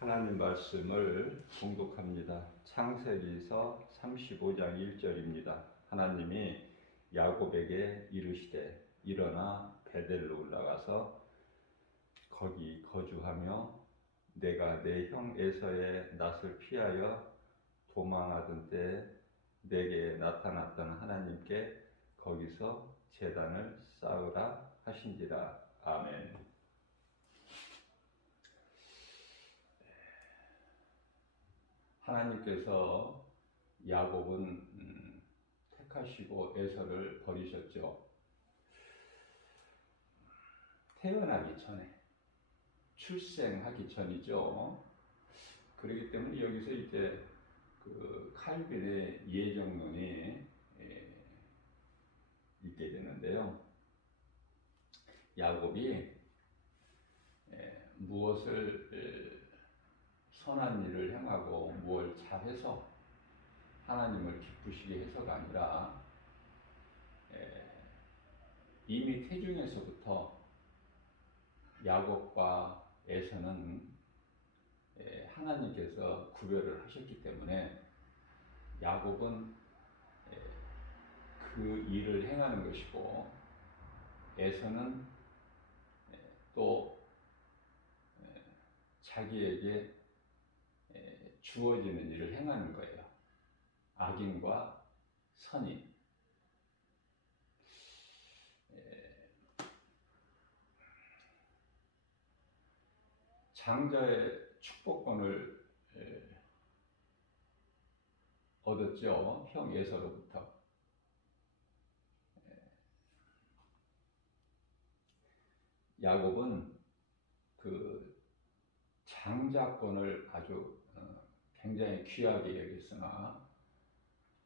하나님 말씀을 봉독합니다. 창세기서 35장 1절입니다. 하나님이 야곱에게 이르시되 일어나 베델로 올라가서 거기 거주하며 내가 내 형 에서의 낯을 피하여 도망하던 때 내게 나타났던 하나님께 거기서 제단을 쌓으라 하신지라. 아멘. 하나님께서 야곱은 택하시고 에서를 버리셨죠. 태어나기 전에, 출생하기 전이죠. 그렇기 때문에 여기서 이제 그 칼빈의 예정론이 있게 되는데요. 야곱이 무엇을 선한 일을 행하고 무엇을 잘해서 하나님을 기쁘시게 해서가 아니라 이미 태중에서부터 야곱과 에서는 하나님께서 구별을 하셨기 때문에 야곱은 그 일을 행하는 것이고 에서는 또 자기에게 주어지는 일을 행하는 거예요. 악인과 선인. 장자의 축복권을 얻었죠. 형 에서로부터. 야곱은 그 장자권을 아주 굉장히 귀하게 여겼으나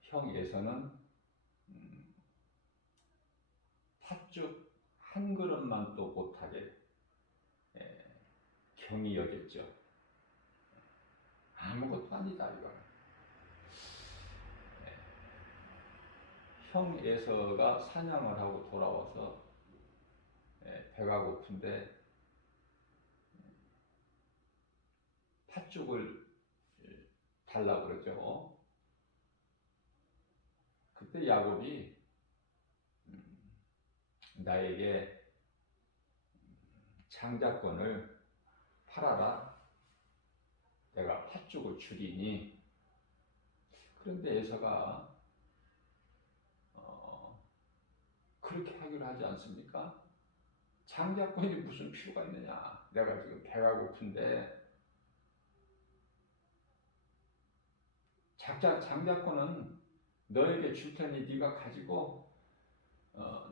형 에서는 팥죽 한 그릇만 또 못하게 경히 여겼죠. 아무것도 아니다 이거는. 형 에서가 사냥을 하고 돌아와서 배가 고픈데 팥죽을 달라고 그러죠. 그때 야곱이 나에게 장자권을 팔아라. 내가 팥죽을 주리니. 그런데 에서가 그렇게 하기로 하지 않습니까? 장자권이 무슨 필요가 있느냐? 내가 지금 배가 고픈데 장자권은 너에게 줄 테니 네가 가지고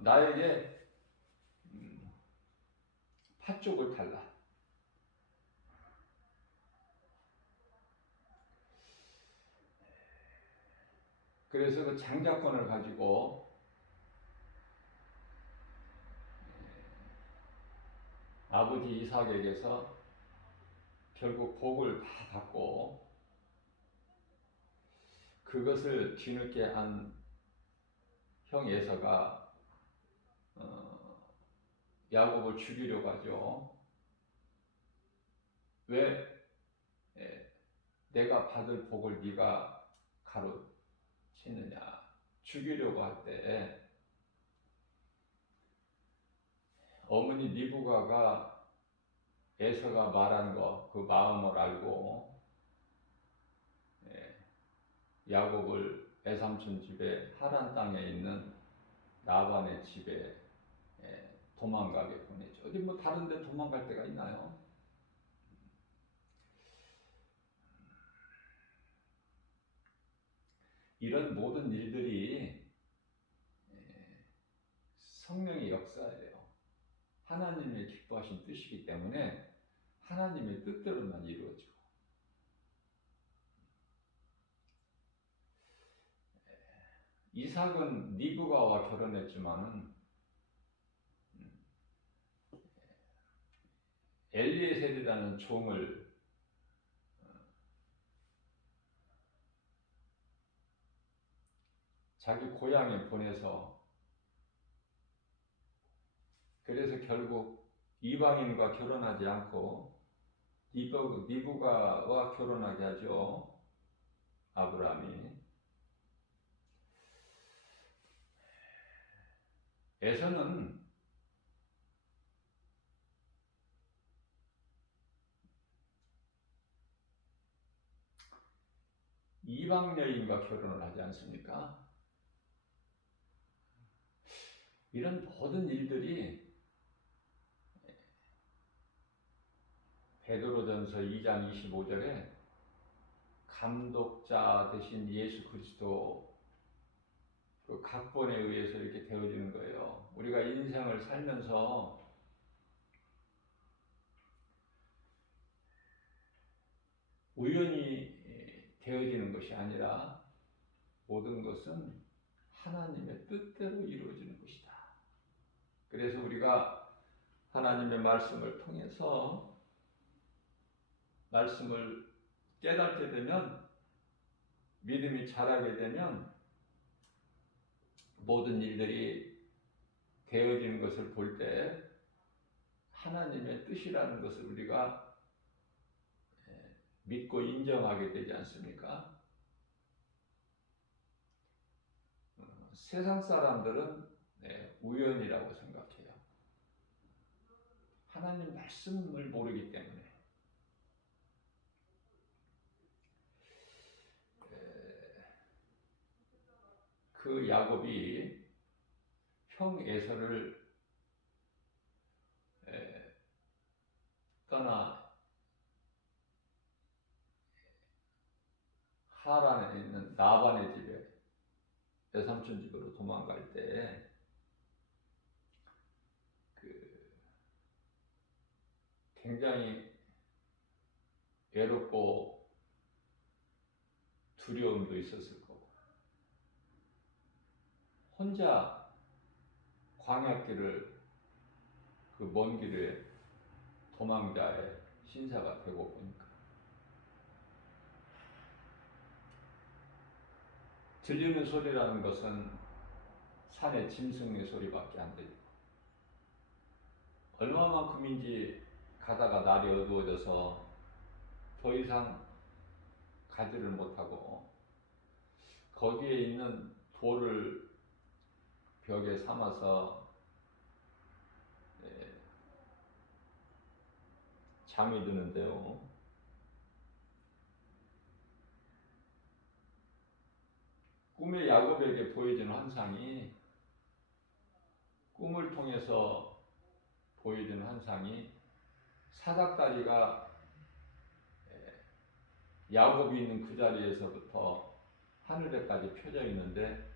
나에게 팥죽을 달라. 그래서 그 장자권을 가지고 아버지 이삭에게서 결국 복을 다 받고 그것을 뒤늦게 한 형 에서가 야곱을 죽이려고 하죠. 왜? 내가 받을 복을 네가 가로채느냐. 죽이려고 할 때 어머니 리브가가 에서가 말한 거, 그 마음을 알고 야곱을 외삼촌 집에 하란 땅에 있는 라반의 집에 도망가게 보내죠. 어디 뭐 다른 데 도망갈 데가 있나요? 이런 모든 일들이 성령의 역사예요. 하나님의 기뻐하신 뜻이기 때문에 하나님의 뜻대로만 이루어지고 이삭은 리브가와 결혼했지만은 엘리에셀이라는 종을 자기 고향에 보내서 그래서 결국 이방인과 결혼하지 않고 리브가와 결혼하게 하죠. 아브라함이. 에서는 이방 여인과 결혼을 하지 않습니까? 이런 모든 일들이 베드로전서 2장 25절에 감독자 되신 예수 그리스도 그 각본에 의해서 이렇게 되어지는 거예요. 우리가 인생을 살면서 우연히 되어지는 것이 아니라 모든 것은 하나님의 뜻대로 이루어지는 것이다. 그래서 우리가 하나님의 말씀을 통해서 말씀을 깨닫게 되면, 믿음이 자라게 되면 모든 일들이 되어지는 것을 볼 때 하나님의 뜻이라는 것을 우리가 믿고 인정하게 되지 않습니까? 세상 사람들은 우연이라고 생각해요. 하나님 말씀을 모르기 때문에. 그 야곱이 형 에서를 떠나 하란에 있는 나반의 집에, 외삼촌 집으로 도망갈 때 굉장히 외롭고 두려움도 있었을 거고, 혼자 광야길을, 그 먼 길에 도망자의 신사가 되고 보니까 들리는 소리라는 것은 산의 짐승의 소리밖에 안 들리고, 얼마만큼인지 가다가 날이 어두워져서 더 이상 가지를 못하고 거기에 있는 돌을 벽에 삼아서 잠이 드는데요. 꿈에 야곱에게 보여지는 환상이, 꿈을 통해서 보여지는 환상이 사닥다리가 야곱이 있는 그 자리에서부터 하늘에까지 펴져 있는데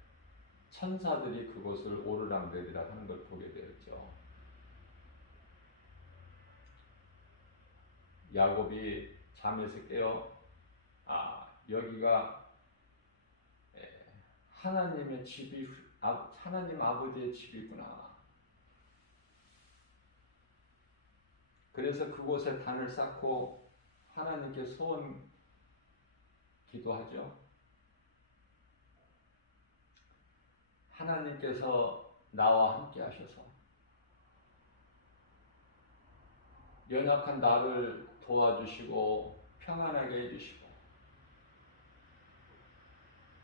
천사들이 그곳을 오르락내리락 하는 걸 보게 되었죠. 야곱이 잠에서 깨어 여기가 하나님의 집이, 하나님 아버지의 집이구나. 그래서 그곳에 단을 쌓고 하나님께 소원 기도하죠. 하나님께서 나와 함께 하셔서 연약한 나를 도와주시고 평안하게 해주시고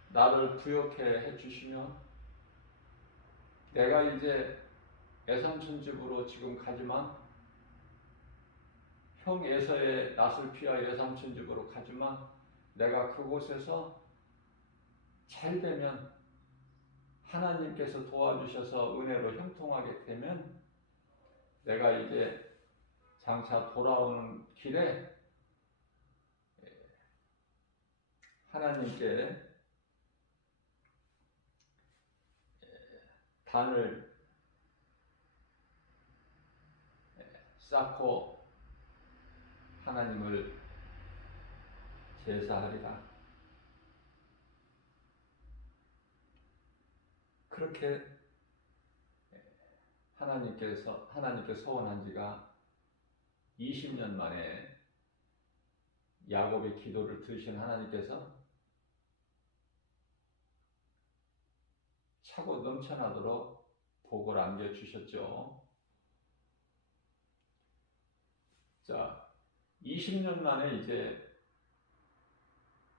나를 부욕해 해주시면 내가 이제 외삼촌 집으로 지금 가지만, 형 에서의 낯을 피하여 외삼촌 집으로 가지만, 내가 그곳에서 잘 되면, 하나님께서 도와주셔서 은혜로 형통하게 되면 내가 이제 장차 돌아오는 길에 하나님께 단을 쌓고 하나님을 제사하리라. 그렇게 하나님께 소원한 지가 20년 만에 야곱의 기도를 들으신 하나님께서 차고 넘쳐나도록 복을 안겨주셨죠. 자, 20년 만에 이제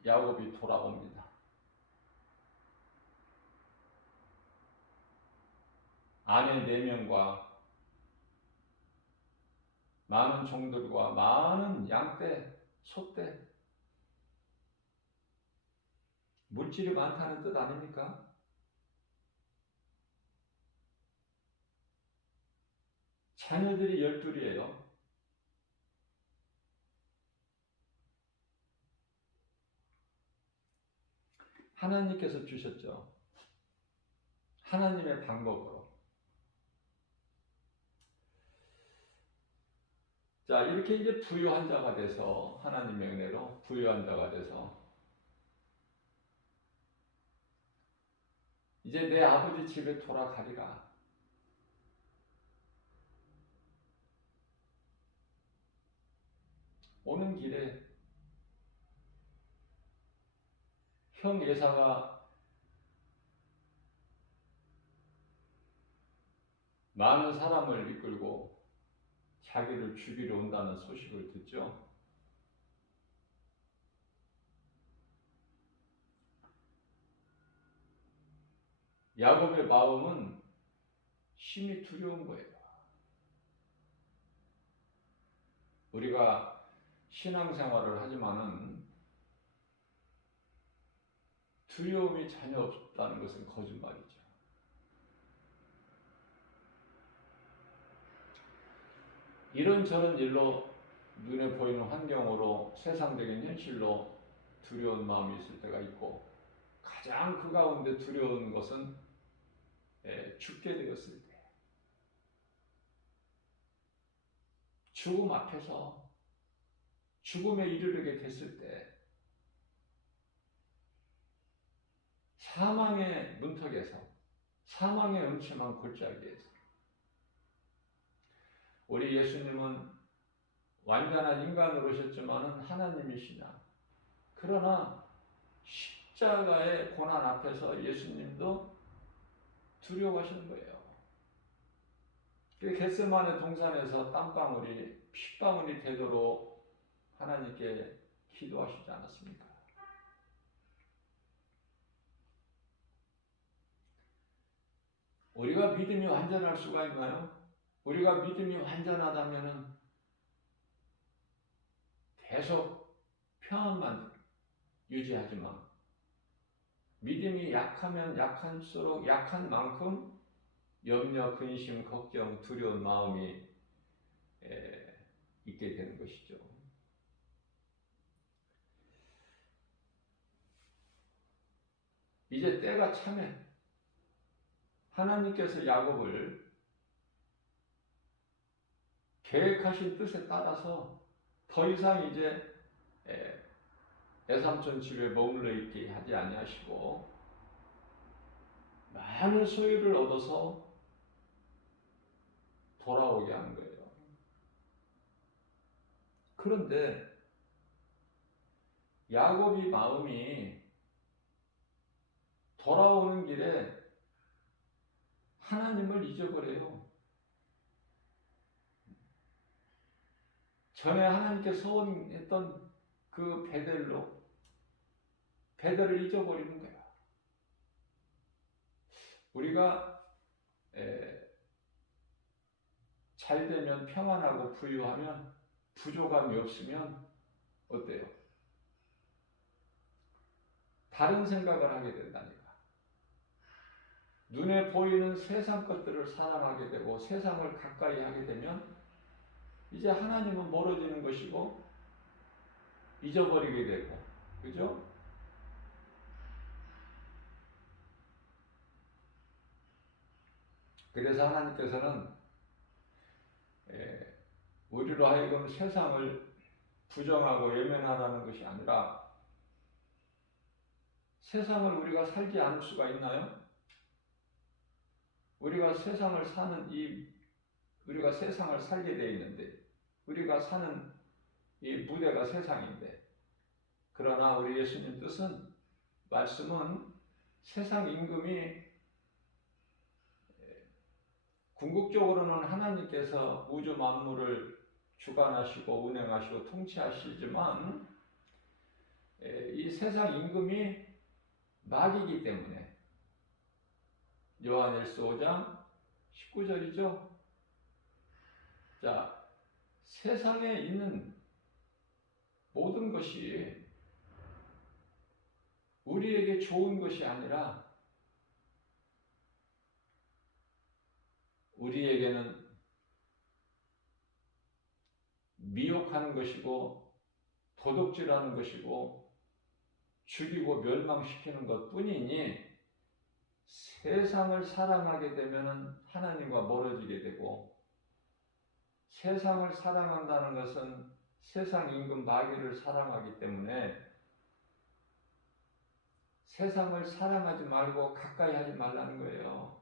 야곱이 돌아옵니다. 아내 4명과 많은 종들과 많은 양떼, 소떼, 물질이 많다는 뜻 아닙니까? 자녀들이 12이에요. 하나님께서 주셨죠. 하나님의 방법으로. 자, 이렇게 이제 부유한 자가 돼서, 하나님의 은혜로 부유한 자가 돼서, 이제 내 아버지 집에 돌아가리라. 오는 길에 형 예사가 많은 사람을 이끌고 자기를 죽이러 온다는 소식을 듣죠. 야곱의 마음은 심히 두려운 거예요. 우리가 신앙생활을 하지만은 두려움이 전혀 없다는 것은 거짓말이죠. 이런저런 일로 눈에 보이는 환경으로 세상적인 현실로 두려운 마음이 있을 때가 있고, 가장 그 가운데 두려운 것은 죽게 되었을 때, 죽음 앞에서 죽음에 이르게 됐을 때, 사망의 문턱에서, 사망의 음침한 골짜기에서 우리 예수님은 완전한 인간으로 오셨지만 하나님이시냐. 그러나 십자가의 고난 앞에서 예수님도 두려워하시는 거예요. 겟세마네 동산에서 땀방울이 핏방울이 되도록 하나님께 기도하시지 않았습니까? 우리가 믿음이 완전할 수가 있나요? 우리가 믿음이 완전하다면 계속 평안만 유지하지만, 믿음이 약하면 약할수록 약한 만큼 염려, 근심, 걱정, 두려운 마음이 있게 되는 것이죠. 이제 때가 차면 하나님께서 야곱을 계획하신 뜻에 따라서 더 이상 이제 애삼촌 집에 머물러 있게 하지 아니하시고 많은 소유를 얻어서 돌아오게 하는 거예요. 그런데 야곱이 마음이 돌아오는 길에 하나님을 잊어버려요. 전에 하나님께 서원했던 그 베델을 잊어버리는 거야. 우리가 잘 되면, 평안하고 부유하면, 부족함이 없으면 어때요? 다른 생각을 하게 된다니까. 눈에 보이는 세상 것들을 사랑하게 되고 세상을 가까이 하게 되면 이제 하나님은 멀어지는 것이고 잊어버리게 되고, 그죠? 그래서 하나님께서는 우리로 하여금 세상을 부정하고 외면하라는 것이 아니라, 세상을 우리가 살지 않을 수가 있나요? 우리가 세상을 살게 되어 있는데, 우리가 사는 이 무대가 세상인데, 그러나 우리 예수님 뜻은, 말씀은 세상 임금이 궁극적으로는 하나님께서 우주 만물을 주관하시고 운행하시고 통치하시지만 이 세상 임금이 마귀이기 때문에 요한일서 5장 19절이죠. 자, 세상에 있는 모든 것이 우리에게 좋은 것이 아니라 우리에게는 미혹하는 것이고 도둑질하는 것이고 죽이고 멸망시키는 것뿐이니 세상을 사랑하게 되면 하나님과 멀어지게 되고 세상을 사랑한다는 것은 세상 임금 마귀를 사랑하기 때문에 세상을 사랑하지 말고 가까이 하지 말라는 거예요.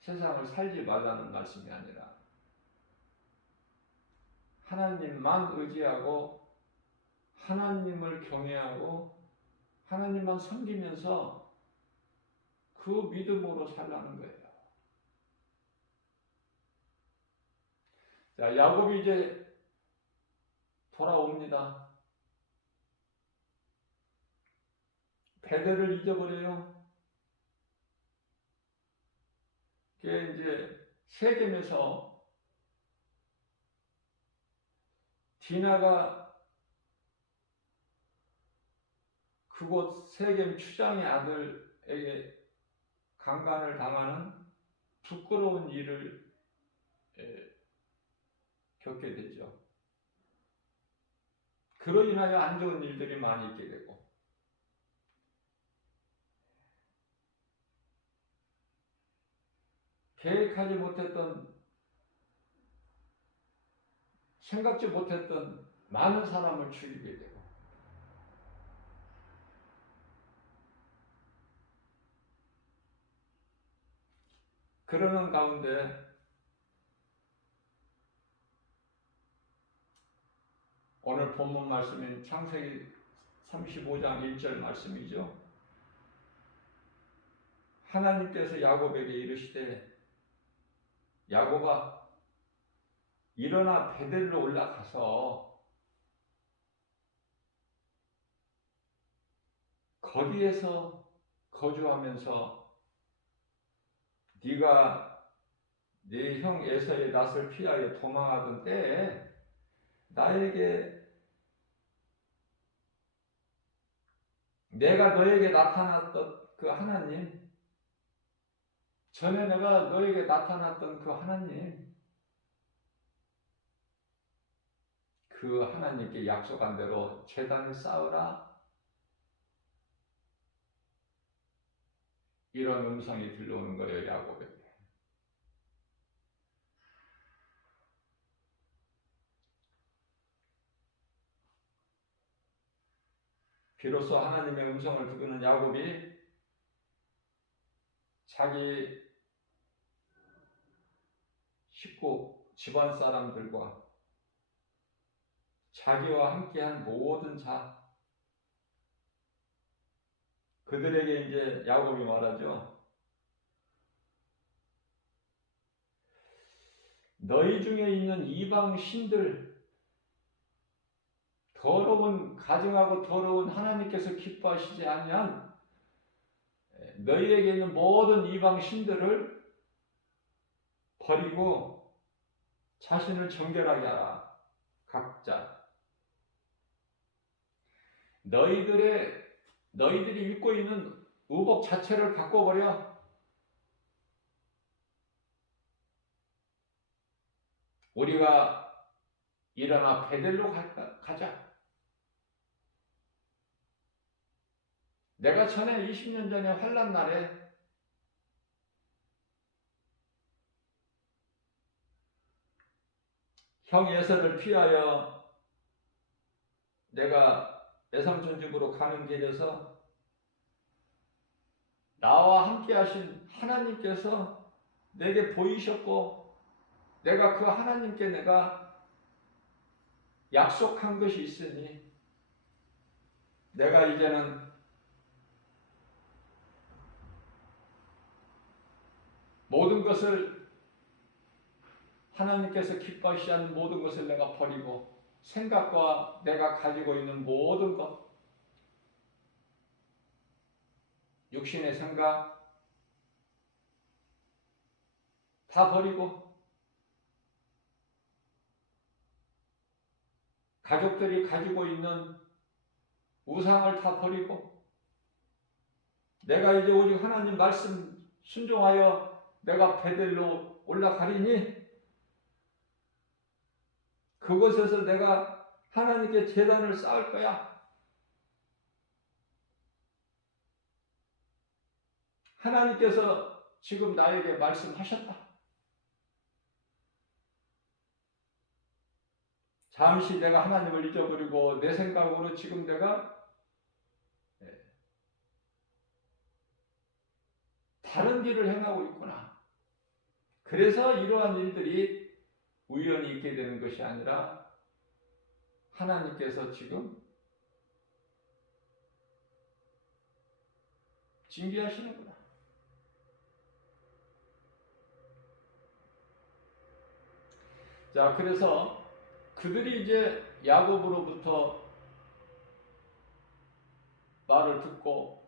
세상을 살지 말라는 말씀이 아니라 하나님만 의지하고 하나님을 경외하고 하나님만 섬기면서 그 믿음으로 살라는 거예요. 자, 야곱이 이제 돌아옵니다. 베델을 잊어버려요. 그게 이제 세겜에서 디나가 그곳 세겜 추장의 아들에게 강간을 당하는 부끄러운 일을 겪게 되죠. 그로 인하여 안 좋은 일들이 많이 있게 되고 계획하지 못했던 생각지 못했던 많은 사람을 죽이게 되고 그러는 가운데 오늘 본문 말씀인 창세기 35장 1절 말씀이죠. 하나님께서 야곱에게 이르시되 야곱아 일어나 베델로 올라가서 거기에서 거주하면서 네가 네 형 에서의 낯을 피하여 도망하던 때에 나에게 내가 너에게 나타났던 그 하나님 전에 내가 너에게 나타났던 그 하나님 그 하나님께 약속한 대로 제단을 쌓으라 이런 음성이 들려오는 거예요. 야곱에게. 비로소 하나님의 음성을 듣고는 야곱이 자기 식구 집안 사람들과 자기와 함께한 모든 자 그들에게 이제 야곱이 말하죠. 너희 중에 있는 이방 신들 더러운 가증하고 더러운 하나님께서 기뻐하시지 아니한 너희에게 있는 모든 이방 신들을 버리고 자신을 정결하게 하라. 각자 너희들이 입고 있는 의복 자체를 바꿔버려. 우리가 일어나 베델로 가자. 내가 전에 20년 전에 환난 날에 형 에서를 피하여 내가 외삼촌 집으로 가는 길에서 나와 함께 하신 하나님께서 내게 보이셨고 내가 그 하나님께 내가 약속한 것이 있으니 내가 이제는 모든 것을 하나님께서 기뻐하시지 않는 모든 것을 내가 버리고 생각과 내가 가지고 있는 모든 것, 육신의 생각 다 버리고 가족들이 가지고 있는 우상을 다 버리고 내가 이제 오직 하나님 말씀 순종하여 내가 베델로 올라가리니 그곳에서 내가 하나님께 제단을 쌓을 거야. 하나님께서 지금 나에게 말씀하셨다. 잠시 내가 하나님을 잊어버리고 내 생각으로 지금 내가 다른 길을 행하고 있구나. 그래서 이러한 일들이 우연히 있게 되는 것이 아니라 하나님께서 지금 징계하시는구나. 자, 그래서 그들이 이제 야곱으로부터 말을 듣고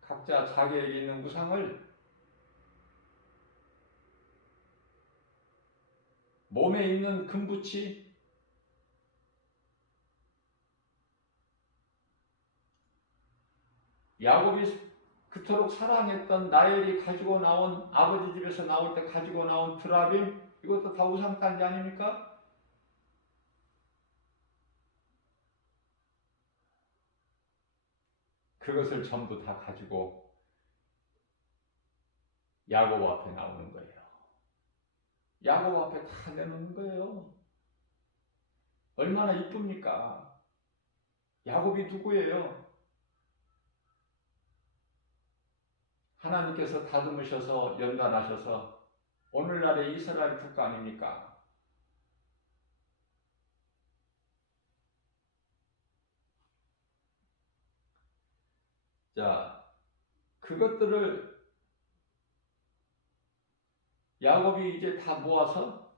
각자 자기에게 있는 우상을 몸에 있는 금붙이 야곱이 그토록 사랑했던 라헬이 가지고 나온 아버지 집에서 나올 때 가지고 나온 드라빔 이것도 다 우상단지 아닙니까? 그것을 전부 다 가지고 야곱 앞에 나오는 거예요. 야곱 앞에 다 내놓는 거예요. 얼마나 이쁩니까? 야곱이 누구예요? 하나님께서 다듬으셔서 연단하셔서 오늘날의 이스라엘 국가 아닙니까? 자, 그것들을 야곱이 이제 다 모아서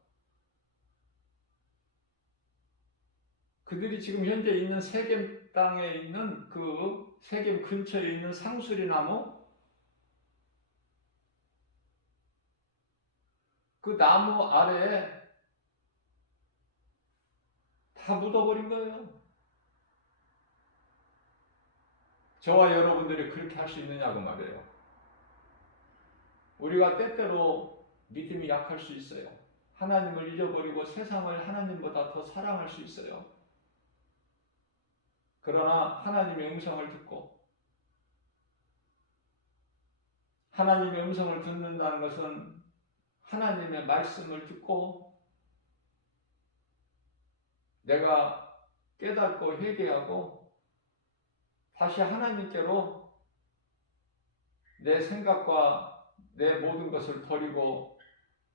그들이 지금 현재 있는 세겜 땅에 있는 그 세겜 근처에 있는 상수리 나무 그 나무 아래에 다 묻어버린 거예요. 저와 여러분들이 그렇게 할 수 있느냐고 말이에요. 우리가 때때로 믿음이 약할 수 있어요. 하나님을 잊어버리고 세상을 하나님보다 더 사랑할 수 있어요. 그러나 하나님의 음성을 듣고 하나님의 음성을 듣는다는 것은 하나님의 말씀을 듣고 내가 깨닫고 회개하고 다시 하나님께로 내 생각과 내 모든 것을 버리고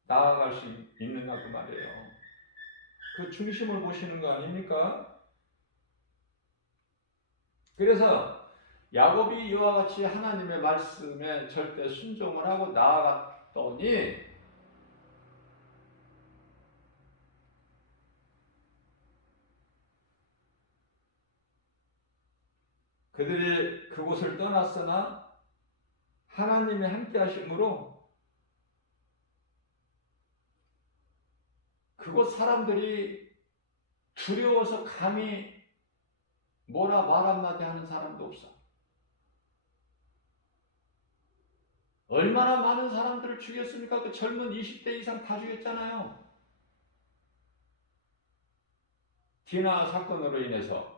나아갈 수 있느냐 그 말이에요. 그 중심을 보시는 거 아닙니까? 그래서 야곱이 이와 같이 하나님의 말씀에 절대 순종을 하고 나아갔더니 그들이 그곳을 떠났으나 하나님의 함께 하심으로 그곳 사람들이 두려워서 감히 뭐라 말 한마디 하는 사람도 없어. 얼마나 많은 사람들을 죽였습니까? 그 젊은 20대 이상 다 죽였잖아요. 디나 사건으로 인해서.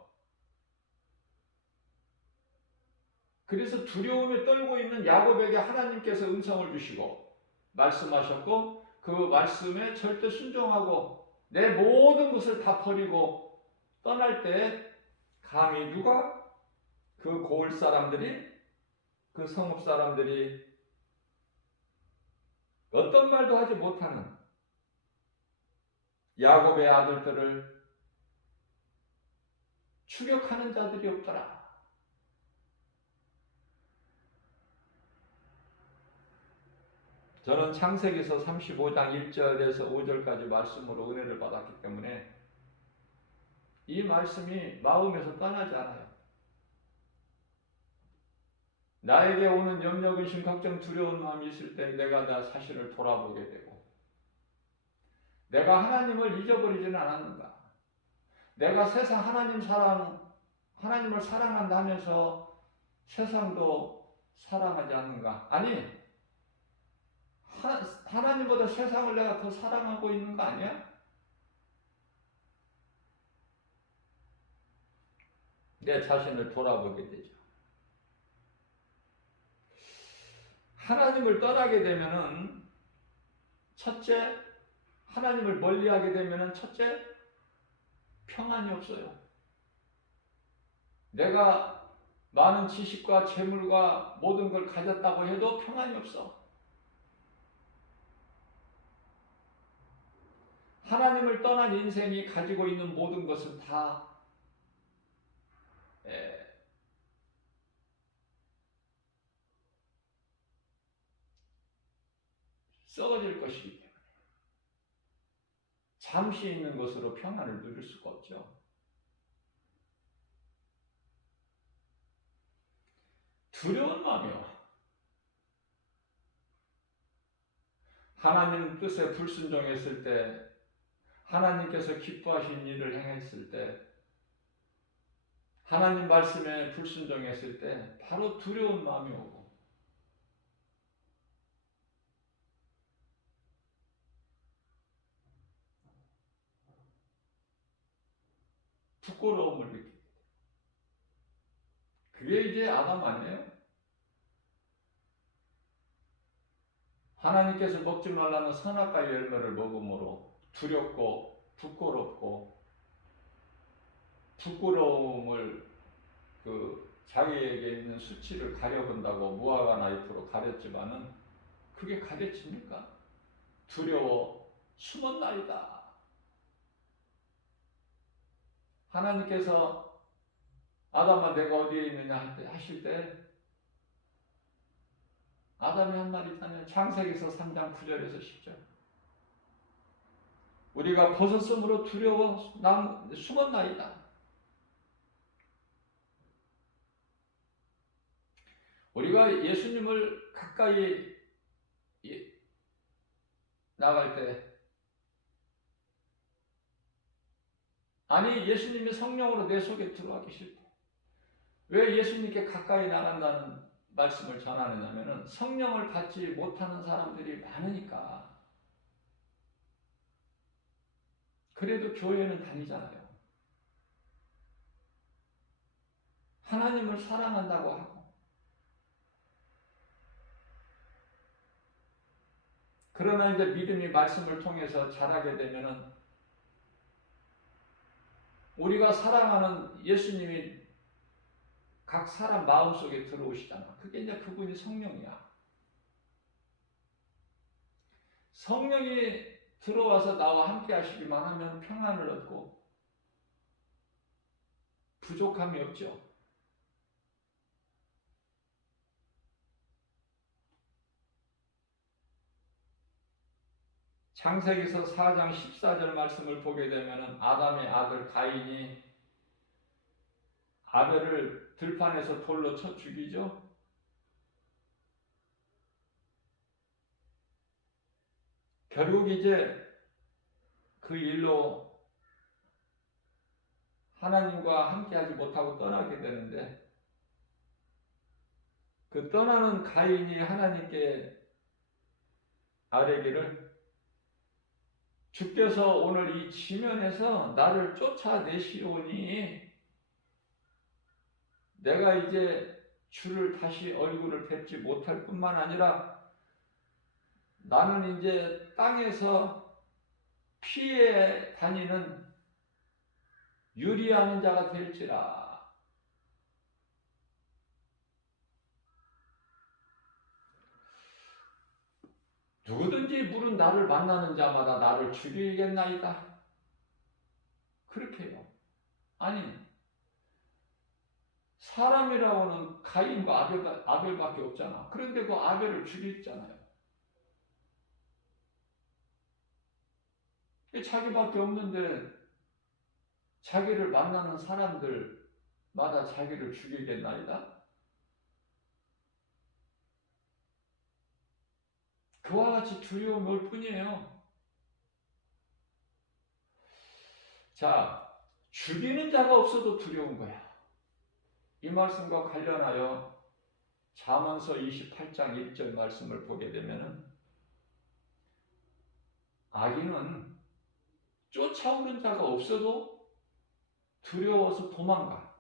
그래서 두려움에 떨고 있는 야곱에게 하나님께서 음성을 주시고 말씀하셨고 그 말씀에 절대 순종하고 내 모든 것을 다 버리고 떠날 때 감히 누가? 그 고을 사람들이 그 성읍 사람들이 어떤 말도 하지 못하는 야곱의 아들들을 추격하는 자들이 없더라. 저는 창세기서 35장 1절에서 5절까지 말씀으로 은혜를 받았기 때문에 이 말씀이 마음에서 떠나지 않아요. 나에게 오는 염려, 근심, 걱정, 두려운 마음이 있을 때 내가 나 자신을 돌아보게 되고, 내가 하나님을 잊어버리지는 않았는가? 내가 세상 하나님을 사랑한다면서 세상도 사랑하지 않는가? 아니, 하나님보다 세상을 내가 더 사랑하고 있는 거 아니야? 내 자신을 돌아보게 되죠. 하나님을 떠나게 되면은 첫째, 하나님을 멀리하게 되면은 첫째, 평안이 없어요. 내가 많은 지식과 재물과 모든 걸 가졌다고 해도 평안이 없어. 하나님을 떠난 인생이 가지고 있는 모든 것은 다 썩어질 것이기 때문에 잠시 있는 것으로 평안을 누릴 수가 없죠. 두려운 마음이요. 하나님 뜻에 불순종했을 때, 하나님께서 기뻐하신 일을 행했을 때, 하나님 말씀에 불순종했을 때 바로 두려운 마음이 오고, 부끄러움을 느끼게 돼요. 그게 이제 아담 아니에요? 하나님께서 먹지 말라는 선악과의 열매를 먹음으로 두렵고 부끄럽고, 부끄러움을 자기에게 있는 수치를 가려본다고 무화과 나이프로 가렸지만은 그게 가려집니까? 두려워 숨었나이다. 하나님께서 아담아 내가 어디에 있느냐 하실 때 아담이 한 말이 있잖아요. 창세기서 3장 9절에서 10절. 우리가 벗었으므로 두려워 숨었나이다. 우리가 예수님을 가까이 나갈 때, 아니 예수님이 성령으로 내 속에 들어와 계실 때, 왜 예수님께 가까이 나간다는 말씀을 전하느냐면은 성령을 받지 못하는 사람들이 많으니까. 그래도 교회는 다니잖아요. 하나님을 사랑한다고 하고, 그러나 이제 믿음이 말씀을 통해서 자라게 되면은 우리가 사랑하는 예수님이 각 사람 마음속에 들어오시잖아. 그게 이제 그분이 성령이야. 성령이 들어와서 나와 함께 하시기만 하면 평안을 얻고 부족함이 없죠. 창세기서 4장 14절 말씀을 보게 되면 아담의 아들 가인이 아벨을 들판에서 돌로 쳐 죽이죠. 결국 이제 그 일로 하나님과 함께하지 못하고 떠나게 되는데, 그 떠나는 가인이 하나님께 아뢰기를, 주께서 오늘 이 지면에서 나를 쫓아내시오니 내가 이제 주를 다시 얼굴을 뵙지 못할 뿐만 아니라 나는 이제 땅에서 피해 다니는 유리하는 자가 될지라. 누구든지 물은 나를 만나는 자마다 나를 죽이겠나이다. 그렇게 해요. 아니, 사람이라고는 가인과 아벨밖에 없잖아. 그런데 그 아벨을 죽였잖아요. 자기밖에 없는데 자기를 만나는 사람들마다 자기를 죽이겠나이다? 그와 같이 두려움이 올 뿐이에요. 자, 죽이는 자가 없어도 두려운 거야. 이 말씀과 관련하여 잠언서 28장 1절 말씀을 보게 되면은 악인은 쫓아오는 자가 없어도 두려워서 도망가.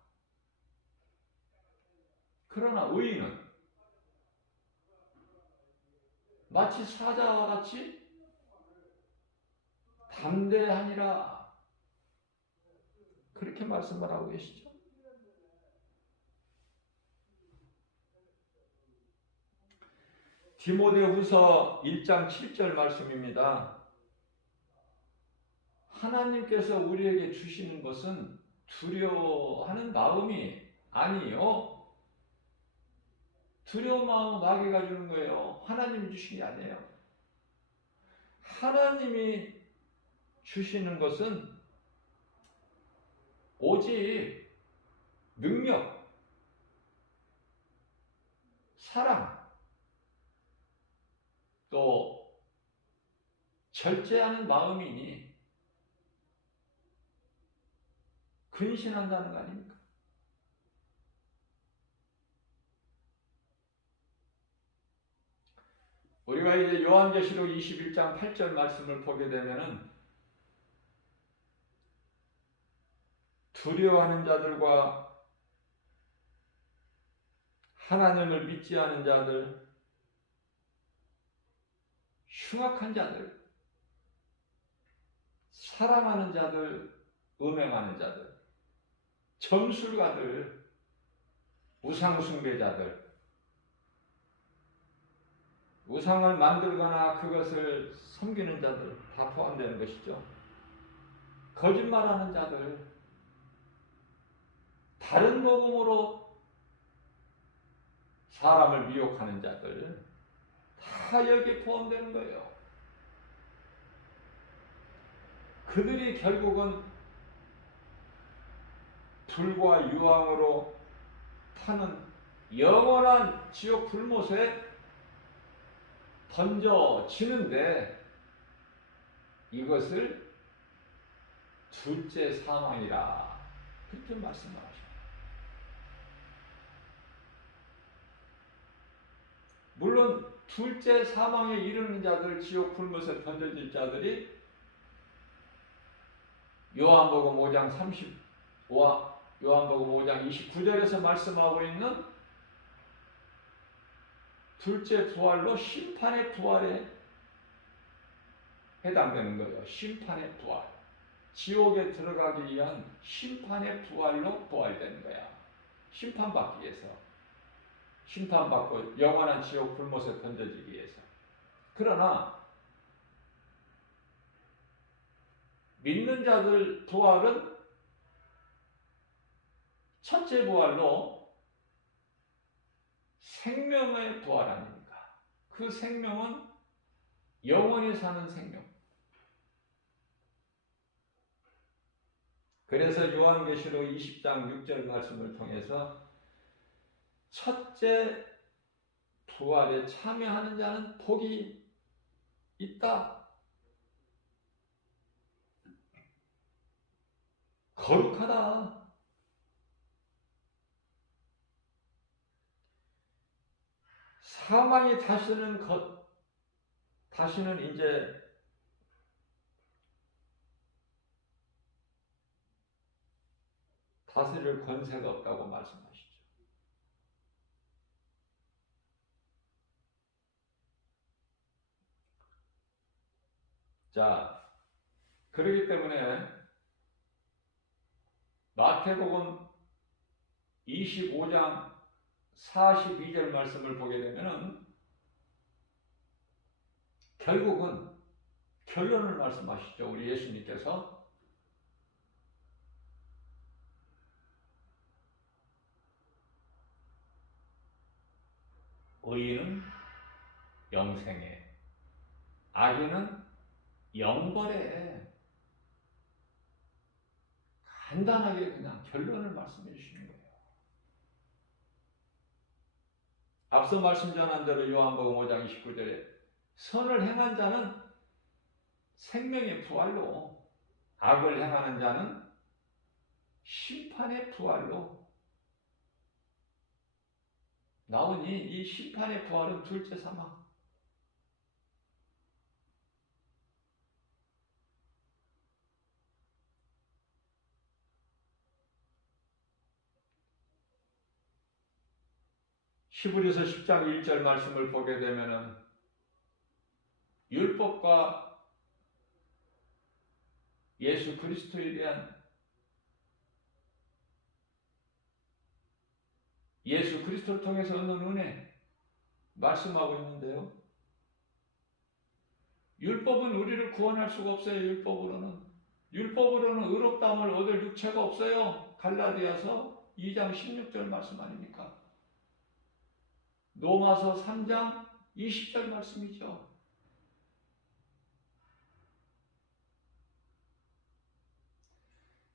그러나 의인은 마치 사자와 같이 담대하니라. 그렇게 말씀을 하고 계시죠. 디모데후서 1장 7절 말씀입니다. 하나님께서 우리에게 주시는 것은 두려워하는 마음이 아니요. 두려운 마음은 마귀가 주는 거예요. 하나님이 주신 게 아니에요. 하나님이 주시는 것은 오직 능력, 사랑, 또 절제하는 마음이니 근신한다는 거 아닙니까? 우리가 이제 요한계시록 21장 8절 말씀을 보게 되면은 두려워하는 자들과 하나님을 믿지 않은 자들, 흉악한 자들, 사랑하는 자들, 음행하는 자들, 점술가들, 우상숭배자들, 우상을 만들거나 그것을 섬기는 자들 다 포함되는 것이죠. 거짓말하는 자들, 다른 복음으로 사람을 미혹하는 자들 다 여기에 포함되는 거예요. 그들이 결국은 불과 유황으로 타는 영원한 지옥 불못에 던져지는데 이것을 둘째 사망이라 그렇게 말씀하십니다. 물론 둘째 사망에 이르는 자들, 지옥 불못에 던져질 자들이 요한복음 5장 35와 요한복음 5장 29절에서 말씀하고 있는 둘째 부활로 심판의 부활에 해당되는 거예요. 심판의 부활. 지옥에 들어가기 위한 심판의 부활로 부활되는 거야. 심판받기 위해서. 심판받고 영원한 지옥 불못에 던져지기 위해서. 그러나 믿는 자들 부활은 첫째 부활로 생명의 부활 아닙니까? 그 생명은 영원히 사는 생명. 그래서 요한계시록 20장 6절 말씀을 통해서 첫째 부활에 참여하는 자는 복이 있다. 거룩하다. 사망이 다시는 이제 다스릴 권세가 없다고 말씀하시죠. 자, 그렇기 때문에 마태복음 25장 42절 말씀을 보게 되면은 결국은 결론을 말씀하시죠. 우리 예수님께서 의인은 영생에, 악인은 영벌에 간단하게 그냥 결론을 말씀해 주시는 거예요. 앞서 말씀 전한 대로 요한복음 5장 29절에 선을 행한 자는 생명의 부활로, 악을 행하는 자는 심판의 부활로 나오니, 이 심판의 부활은 둘째 사망. 히브리서 10장 1절 말씀을 보게 되면은 율법과 예수 그리스도에 대한, 예수 그리스도를 통해서 얻는 은혜 말씀하고 있는데요. 율법은 우리를 구원할 수가 없어요. 율법으로는 의롭다함을 얻을 육체가 없어요. 갈라디아서 2장 16절 말씀 아닙니까? 로마서 3장 20절 말씀이죠.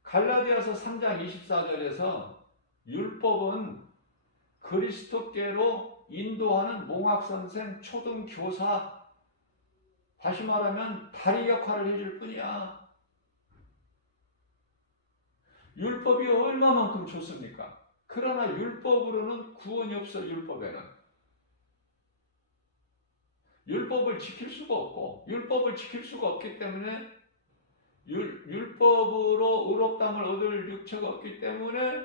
갈라디아서 3장 24절에서 율법은 그리스도께로 인도하는 몽학선생, 초등교사, 다시 말하면 다리 역할을 해줄 뿐이야. 율법이 얼마만큼 좋습니까? 그러나 율법으로는 구원이 없어. 율법을 지킬 수가 없고, 율법을 지킬 수가 없기 때문에, 율법으로 의롭다함을 얻을 육체가 없기 때문에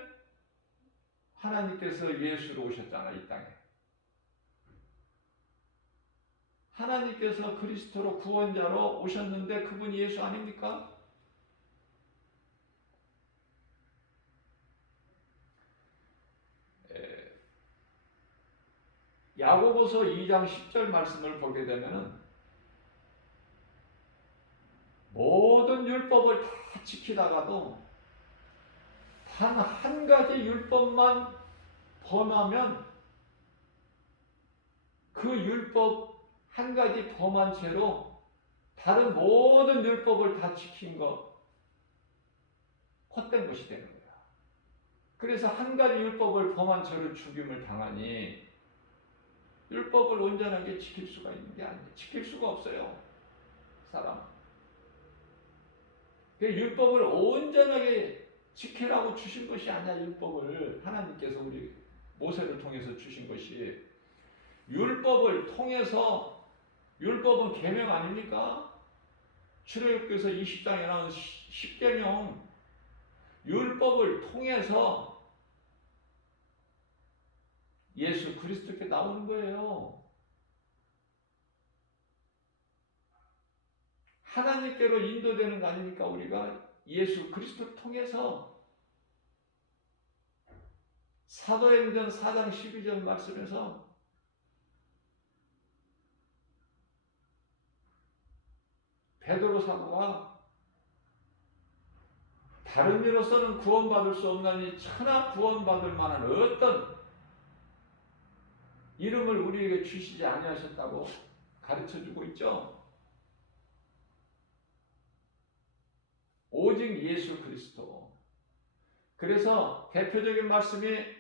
하나님께서 예수로 오셨잖아, 이 땅에. 하나님께서 그리스도로 구원자로 오셨는데 그분이 예수 아닙니까? 야고보서 2장 10절 말씀을 보게 되면은 모든 율법을 다 지키다가도 단 한 가지 율법만 범하면 그 율법 한 가지 범한 채로 다른 모든 율법을 다 지킨 것, 헛된 것이 되는 거야. 그래서 한 가지 율법을 범한 채로 죽임을 당하니 율법을 온전하게 지킬 수가 있는 게 아니에요. 지킬 수가 없어요, 사람. 율법을 온전하게 지키라고 주신 것이 아니야. 율법을 하나님께서 우리 모세를 통해서 주신 것이, 율법을 통해서, 율법은 계명 아닙니까? 출애굽기서 20장에 나온 10계명, 율법을 통해서 예수 그리스도께 나오는 거예요. 하나님께로 인도되는 거 아닙니까? 우리가 예수 그리스도를 통해서. 사도행전 4장 12절 말씀에서 베드로 사도가 다른 이로서는 구원받을 수 없나니 천하 구원받을 만한 어떤 이름을 우리에게 주시지 아니하셨다고 가르쳐주고 있죠. 오직 예수 그리스도. 그래서 대표적인 말씀이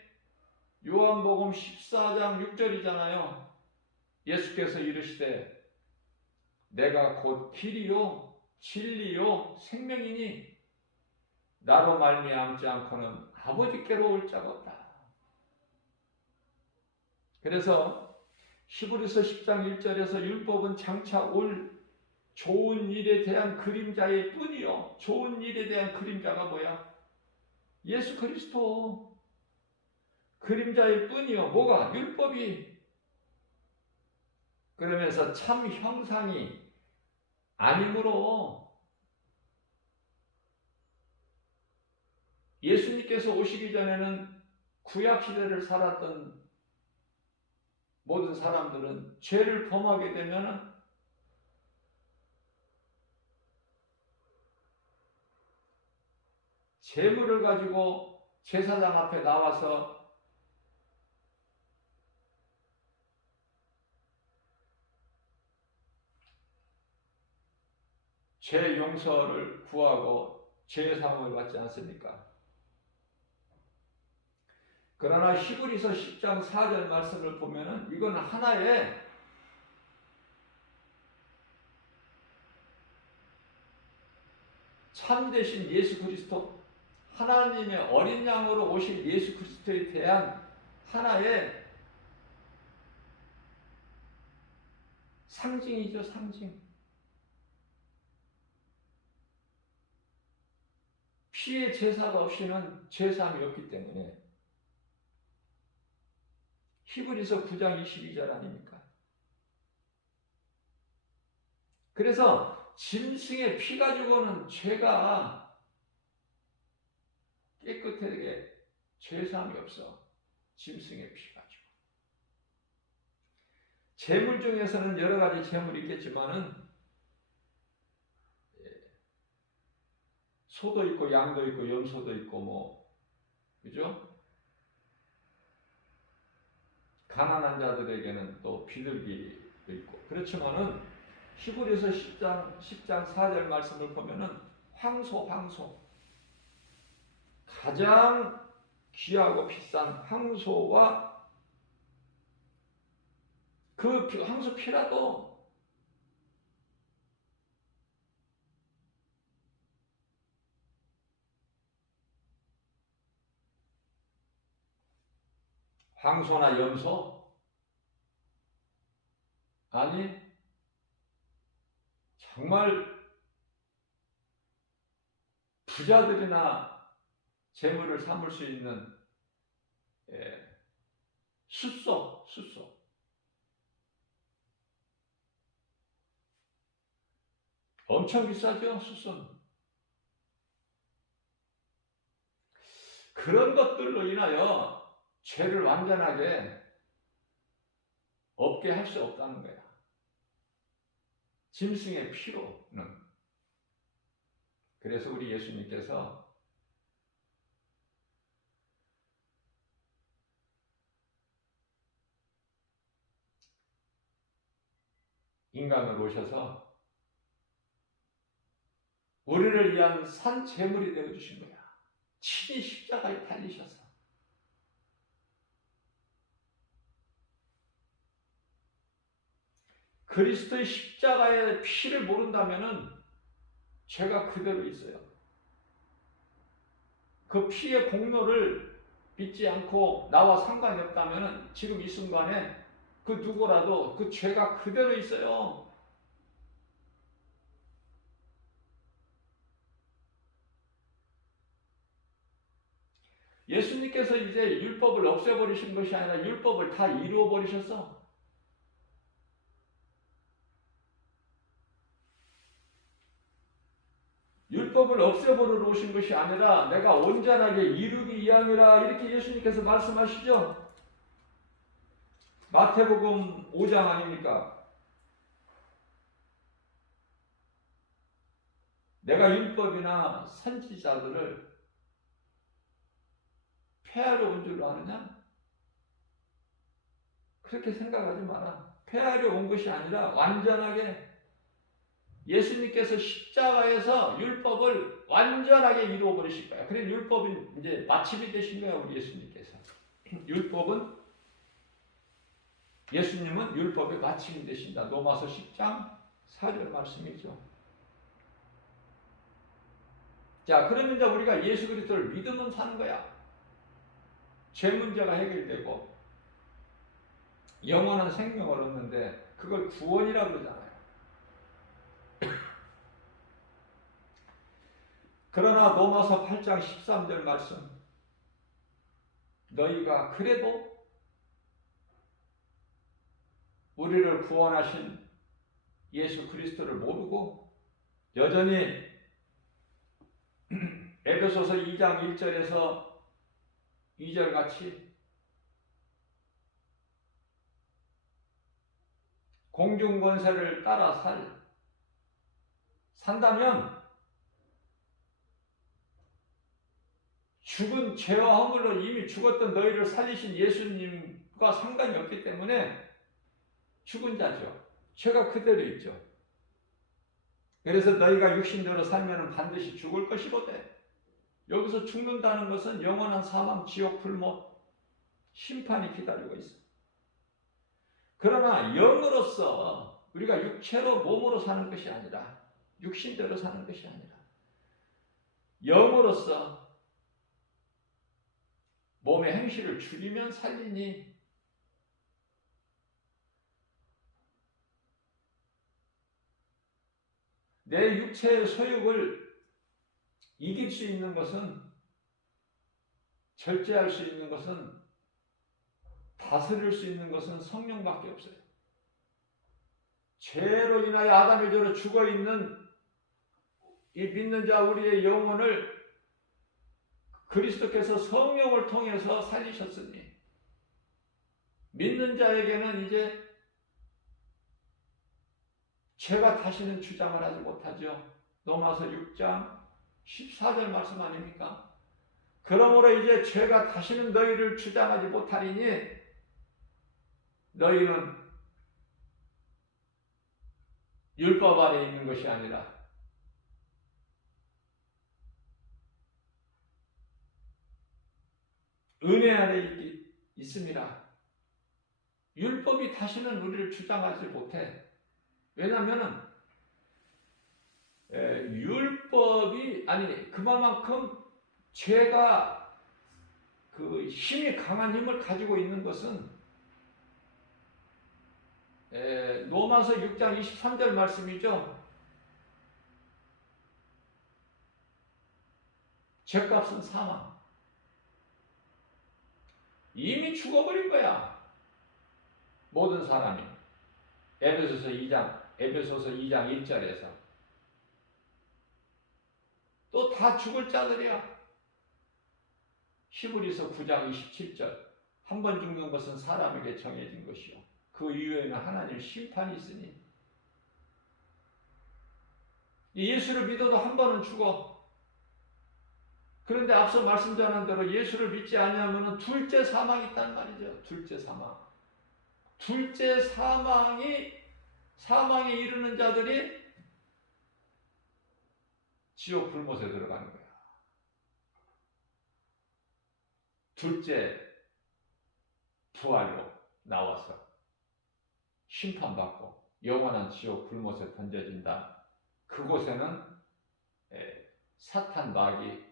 요한복음 14장 6절이잖아요. 예수께서 이르시되 내가 곧 길이요 진리요 생명이니 나로 말미암지 않고는 아버지께로 올 자가 없다. 그래서 히브리서 10장 1절에서 율법은 장차 올 좋은 일에 대한 그림자일 뿐이요. 좋은 일에 대한 그림자가 뭐야? 예수 그리스도. 그림자일 뿐이요. 뭐가? 율법이. 그러면서 참 형상이 아니므로 예수님께서 오시기 전에는 구약시대를 살았던 모든 사람들은 죄를 범하게 되면 재물을 가지고 제사장 앞에 나와서 죄 용서를 구하고 죄의 사함을 받지 않습니까? 그러나 히브리서 10장 4절 말씀을 보면은 이건 하나의 참되신 예수 그리스도, 하나님의 어린 양으로 오신 예수 그리스도에 대한 하나의 상징이죠, 상징. 피의 제사가 없이는 제사함이 없기 때문에 히브리서 9장 22절 아닙니까? 그래서 짐승의 피 가지고는 죄가 깨끗하게 죄사함이 없어. 짐승의 피 가지고. 제물 중에서는 여러 가지 제물이 있겠지만은 소도 있고 양도 있고 염소도 있고 뭐 그죠? 가난한 자들에게는 또 비둘기도 있고 그렇지만은 히브리서 10장 4절 말씀을 보면은 황소 가장 귀하고 비싼 황소와 그 황소 피라도 황소나 염소 아니 정말 부자들이나 재물을 삼을 수 있는 숫소 엄청 비싸죠. 숫소는 그런 것들로 인하여 죄를 완전하게 없게 할 수 없다는 거야. 짐승의 피로는. 그래서 우리 예수님께서 인간으로 오셔서 우리를 위한 산 제물이 되어주신 거야. 친히 십자가에 달리셔서. 그리스도의 십자가의 피를 모른다면은 죄가 그대로 있어요. 그 피의 공로를 믿지 않고 나와 상관이 없다면은 지금 이 순간에 그 누구라도 그 죄가 그대로 있어요. 예수님께서 이제 율법을 없애버리신 것이 아니라 율법을 다 이루어버리셔서 율법을 없애버리러 오신 것이 아니라 내가 온전하게 이루기 위함이라 이렇게 예수님께서 말씀하시죠. 마태복음 5장 아닙니까? 내가 율법이나 선지자들을 폐하러 온 줄 아느냐? 그렇게 생각하지 마라. 폐하려 온 것이 아니라 완전하게 예수님께서 십자가에서 율법을 완전하게 이루어버리실 거야. 그래서 율법은 이제 마침이 되신 거야, 우리 예수님께서. 예수님은 율법의 마침이 되신다. 로마서 10장 4절 말씀이죠. 자, 그러면 이제 우리가 예수 그리스도를 믿으면 사는 거야. 죄 문제가 해결되고 영원한 생명을 얻는데 그걸 구원이라고 그러잖아요. 그러나 로마서 8장 13절 말씀 너희가 그래도 우리를 구원하신 예수 그리스도를 모르고 여전히 에베소서 2장 1절에서 2절 같이 공중권세를 따라 산다면 죽은 죄와 허물로 이미 죽었던 너희를 살리신 예수님과 상관이 없기 때문에 죽은 자죠. 죄가 그대로 있죠. 그래서 너희가 육신대로 살면 반드시 죽을 것이로되. 여기서 죽는다는 것은 영원한 사망, 지옥, 불못, 심판이 기다리고 있어. 그러나 영으로서 우리가 육체로 몸으로 사는 것이 아니라, 육신대로 사는 것이 아니라 영으로서 몸의 행실을 줄이면 살리니 내 육체의 소욕을 이길 수 있는 것은, 절제할 수 있는 것은, 다스릴 수 있는 것은 성령밖에 없어요. 죄로 인하여 아담의 죄로 죽어있는 이 믿는 자 우리의 영혼을 그리스도께서 성령을 통해서 살리셨으니 믿는 자에게는 이제 죄가 다시는 주장을 하지 못하죠. 로마서 6장 14절 말씀 아닙니까? 그러므로 이제 죄가 다시는 너희를 주장하지 못하리니 너희는 율법 아래 있는 것이 아니라 은혜 안에 있습니다. 율법이 다시는 우리를 주장하지 못해. 왜냐하면 율법이 아니 그만큼 죄가 그 힘이 강한 힘을 가지고 있는 것은 로마서 6장 23절 말씀이죠. 죄값은 사망. 이미 죽어버린 거야. 모든 사람이. 에베소서 2장 1절에서. 또 다 죽을 자들이야. 히브리서 9장 27절. 한 번 죽는 것은 사람에게 정해진 것이요. 그 이후에는 하나님 심판이 있으니. 예수를 믿어도 한 번은 죽어. 그런데 앞서 말씀드린 대로 예수를 믿지 않으면 둘째 사망이 있단 말이죠. 둘째 사망. 둘째 사망에 이르는 자들이 지옥 불못에 들어가는 거야. 둘째 부활로 나와서 심판받고 영원한 지옥 불못에 던져진다. 그곳에는 사탄 마귀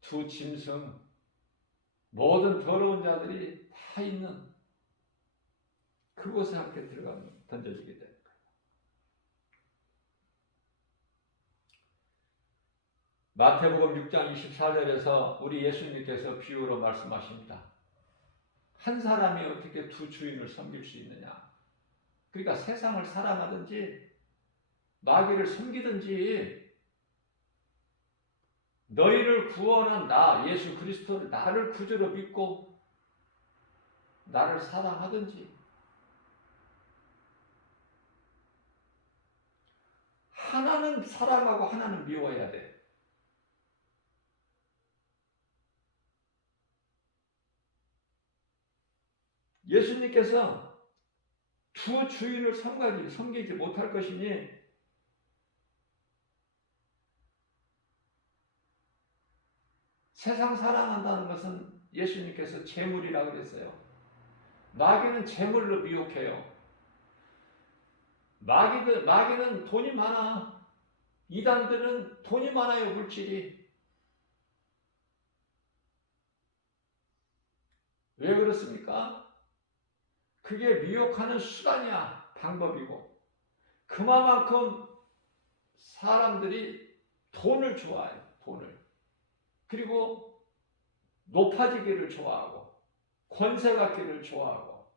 두 짐승 모든 더러운 자들이 다 있는 그곳에 함께 들어가면 던져지게 됩니다. 마태복음 6장 24절에서 우리 예수님께서 비유로 말씀하십니다. 한 사람이 어떻게 두 주인을 섬길 수 있느냐. 그러니까 세상을 사랑하든지 마귀를 섬기든지 너희를 구원한 나 예수 그리스도를 나를 구주로 믿고 나를 사랑하든지 하나는 사랑하고 하나는 미워해야 돼. 예수님께서 두 주인을 섬기지 못할 것이니 세상 사랑한다는 것은 예수님께서 재물이라고 그랬어요. 마귀는 재물로 미혹해요. 마귀는 돈이 많아. 이단들은 돈이 많아요, 물질이. 왜 그렇습니까? 그게 미혹하는 수단이야, 방법이고. 그만큼 사람들이 돈을 좋아해요, 돈을. 그리고 높아지기를 좋아하고, 권세 갖기를 좋아하고.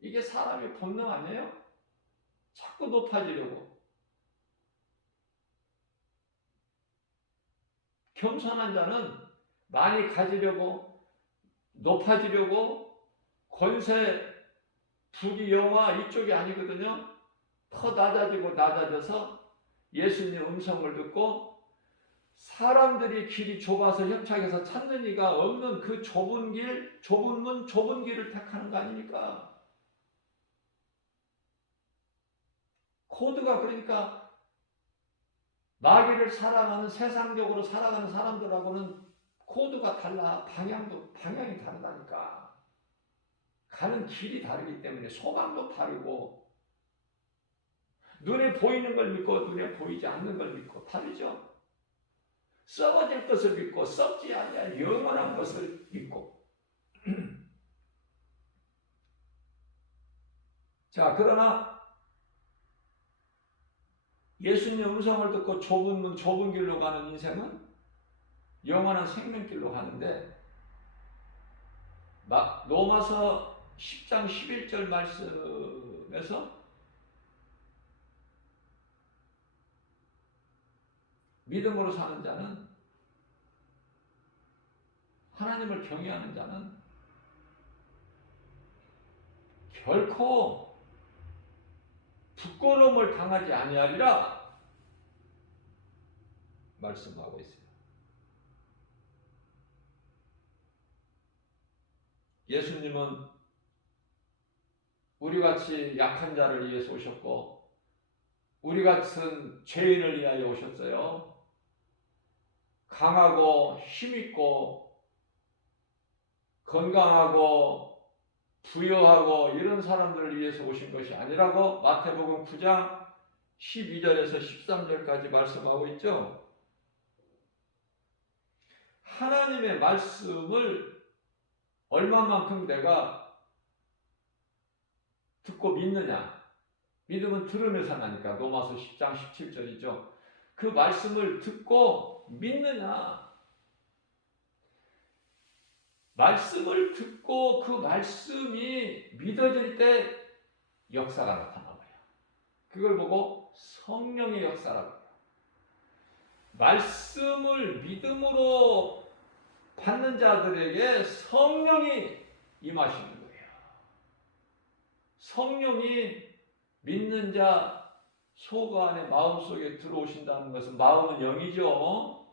이게 사람의 본능 아니에요? 자꾸 높아지려고. 겸손한 자는 많이 가지려고, 높아지려고, 권세, 부귀, 영화 이쪽이 아니거든요. 더 낮아져서 예수님 음성을 듣고 사람들이 길이 좁아서 협착해서 찾는 이가 없는 그 좁은 길, 좁은 문, 좁은 길을 택하는 거 아닙니까? 코드가 그러니까 마귀를 사랑하는 세상적으로 살아가는 사람들하고는 코드가 달라. 방향이 다르다니까. 가는 길이 다르기 때문에 소망도 다르고 눈에 보이는 걸 믿고 눈에 보이지 않는 걸 믿고 다르죠. 썩어질 것을 믿고 썩지 아니할 영원한 것을 믿고. 자, 그러나 예수님의 음성을 듣고 좁은 문 좁은 길로 가는 인생은 영원한 생명길로 가는데, 로마서 10장 11절 말씀에서 믿음으로 사는 자는, 하나님을 경외하는 자는 결코 부끄러움을 당하지 아니하리라 말씀하고 있어요. 예수님은 우리같이 약한 자를 위해서 오셨고 우리 같은 죄인을 위하여 오셨어요. 강하고 힘있고 건강하고 부유하고 이런 사람들을 위해서 오신 것이 아니라고 마태복음 9장 12절에서 13절까지 말씀하고 있죠. 하나님의 말씀을 얼마만큼 내가 듣고 믿느냐. 믿음은 들으면서 나니까 로마서 10장 17절이죠. 그 말씀을 듣고 믿느냐. 말씀을 듣고 그 말씀이 믿어질 때 역사가 나타나버려요. 그걸 보고 성령의 역사라고 해요. 말씀을 믿음으로 받는 자들에게 성령이 임하시는 거예요. 성령이 믿는 자 속 안에 마음속에 들어오신다는 것은, 마음은 영이죠.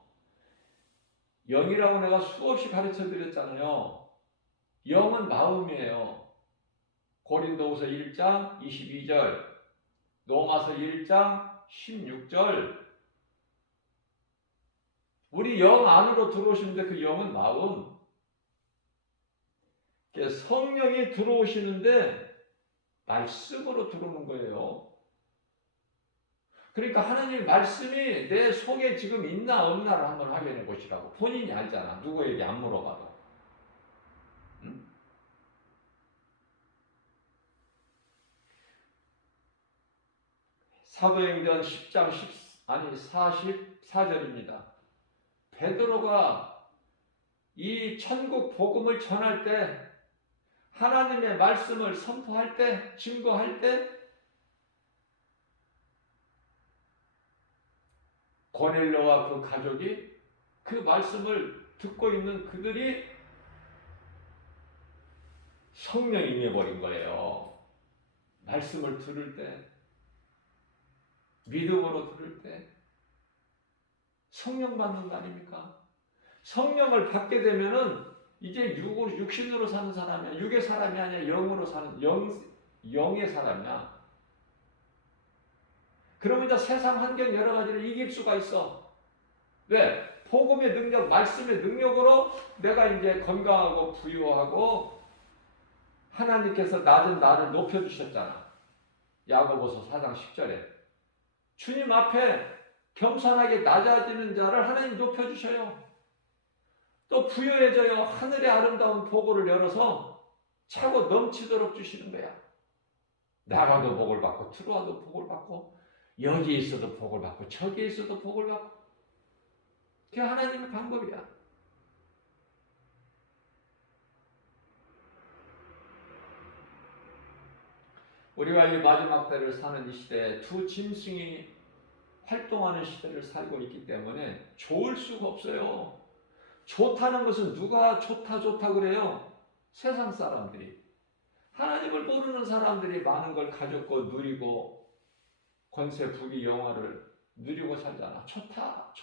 영이라고 내가 수없이 가르쳐 드렸잖아요. 영은 마음이에요. 고린도후서 1장 22절, 로마서 1장 16절. 우리 영 안으로 들어오시는데 그 영은 마음. 성령이 들어오시는데 말씀으로 들어오는 거예요. 그러니까 하나님 말씀이 내 속에 지금 있나 없나를 한번 확인해 보시라고. 본인이 알잖아. 누구에게 안 물어봐도. 응? 사도행전 10장 44절입니다. 베드로가 이 천국 복음을 전할 때, 하나님의 말씀을 선포할 때, 증거할 때, 고넬료와 그 가족이 그 말씀을 듣고 있는 그들이 성령이 임해버린 거예요. 말씀을 들을 때, 믿음으로 들을 때 성령 받는 거 아닙니까? 성령을 받게 되면은 이제 육신으로 사는 사람이야. 육의 사람이 아니야. 영으로 사는 영의 사람이야. 그러면 이제 세상 환경 여러 가지를 이길 수가 있어. 왜? 복음의 능력, 말씀의 능력으로 내가 이제 건강하고 부유하고 하나님께서 낮은 나를 높여주셨잖아. 야고보서 4장 10절에. 주님 앞에 겸손하게 낮아지는 자를 하나님 높여주셔요. 또 부유해져요. 하늘의 아름다운 보고를 열어서 차고 넘치도록 주시는 거야. 나가도 복을 받고 들어와도 복을 받고 여기에 있어도 복을 받고 저기에 있어도 복을 받고. 그게 하나님의 방법이야. 우리가 이 마지막 때를 사는 이 시대에 두 짐승이 활동하는 시대를 살고 있기 때문에 좋을 수가 없어요. 좋다는 것은 누가 좋다 그래요? 세상 사람들이. 하나님을 모르는 사람들이 많은 걸 가졌고 누리고 권세 부귀 영화를 누리고 살잖아. 좋다.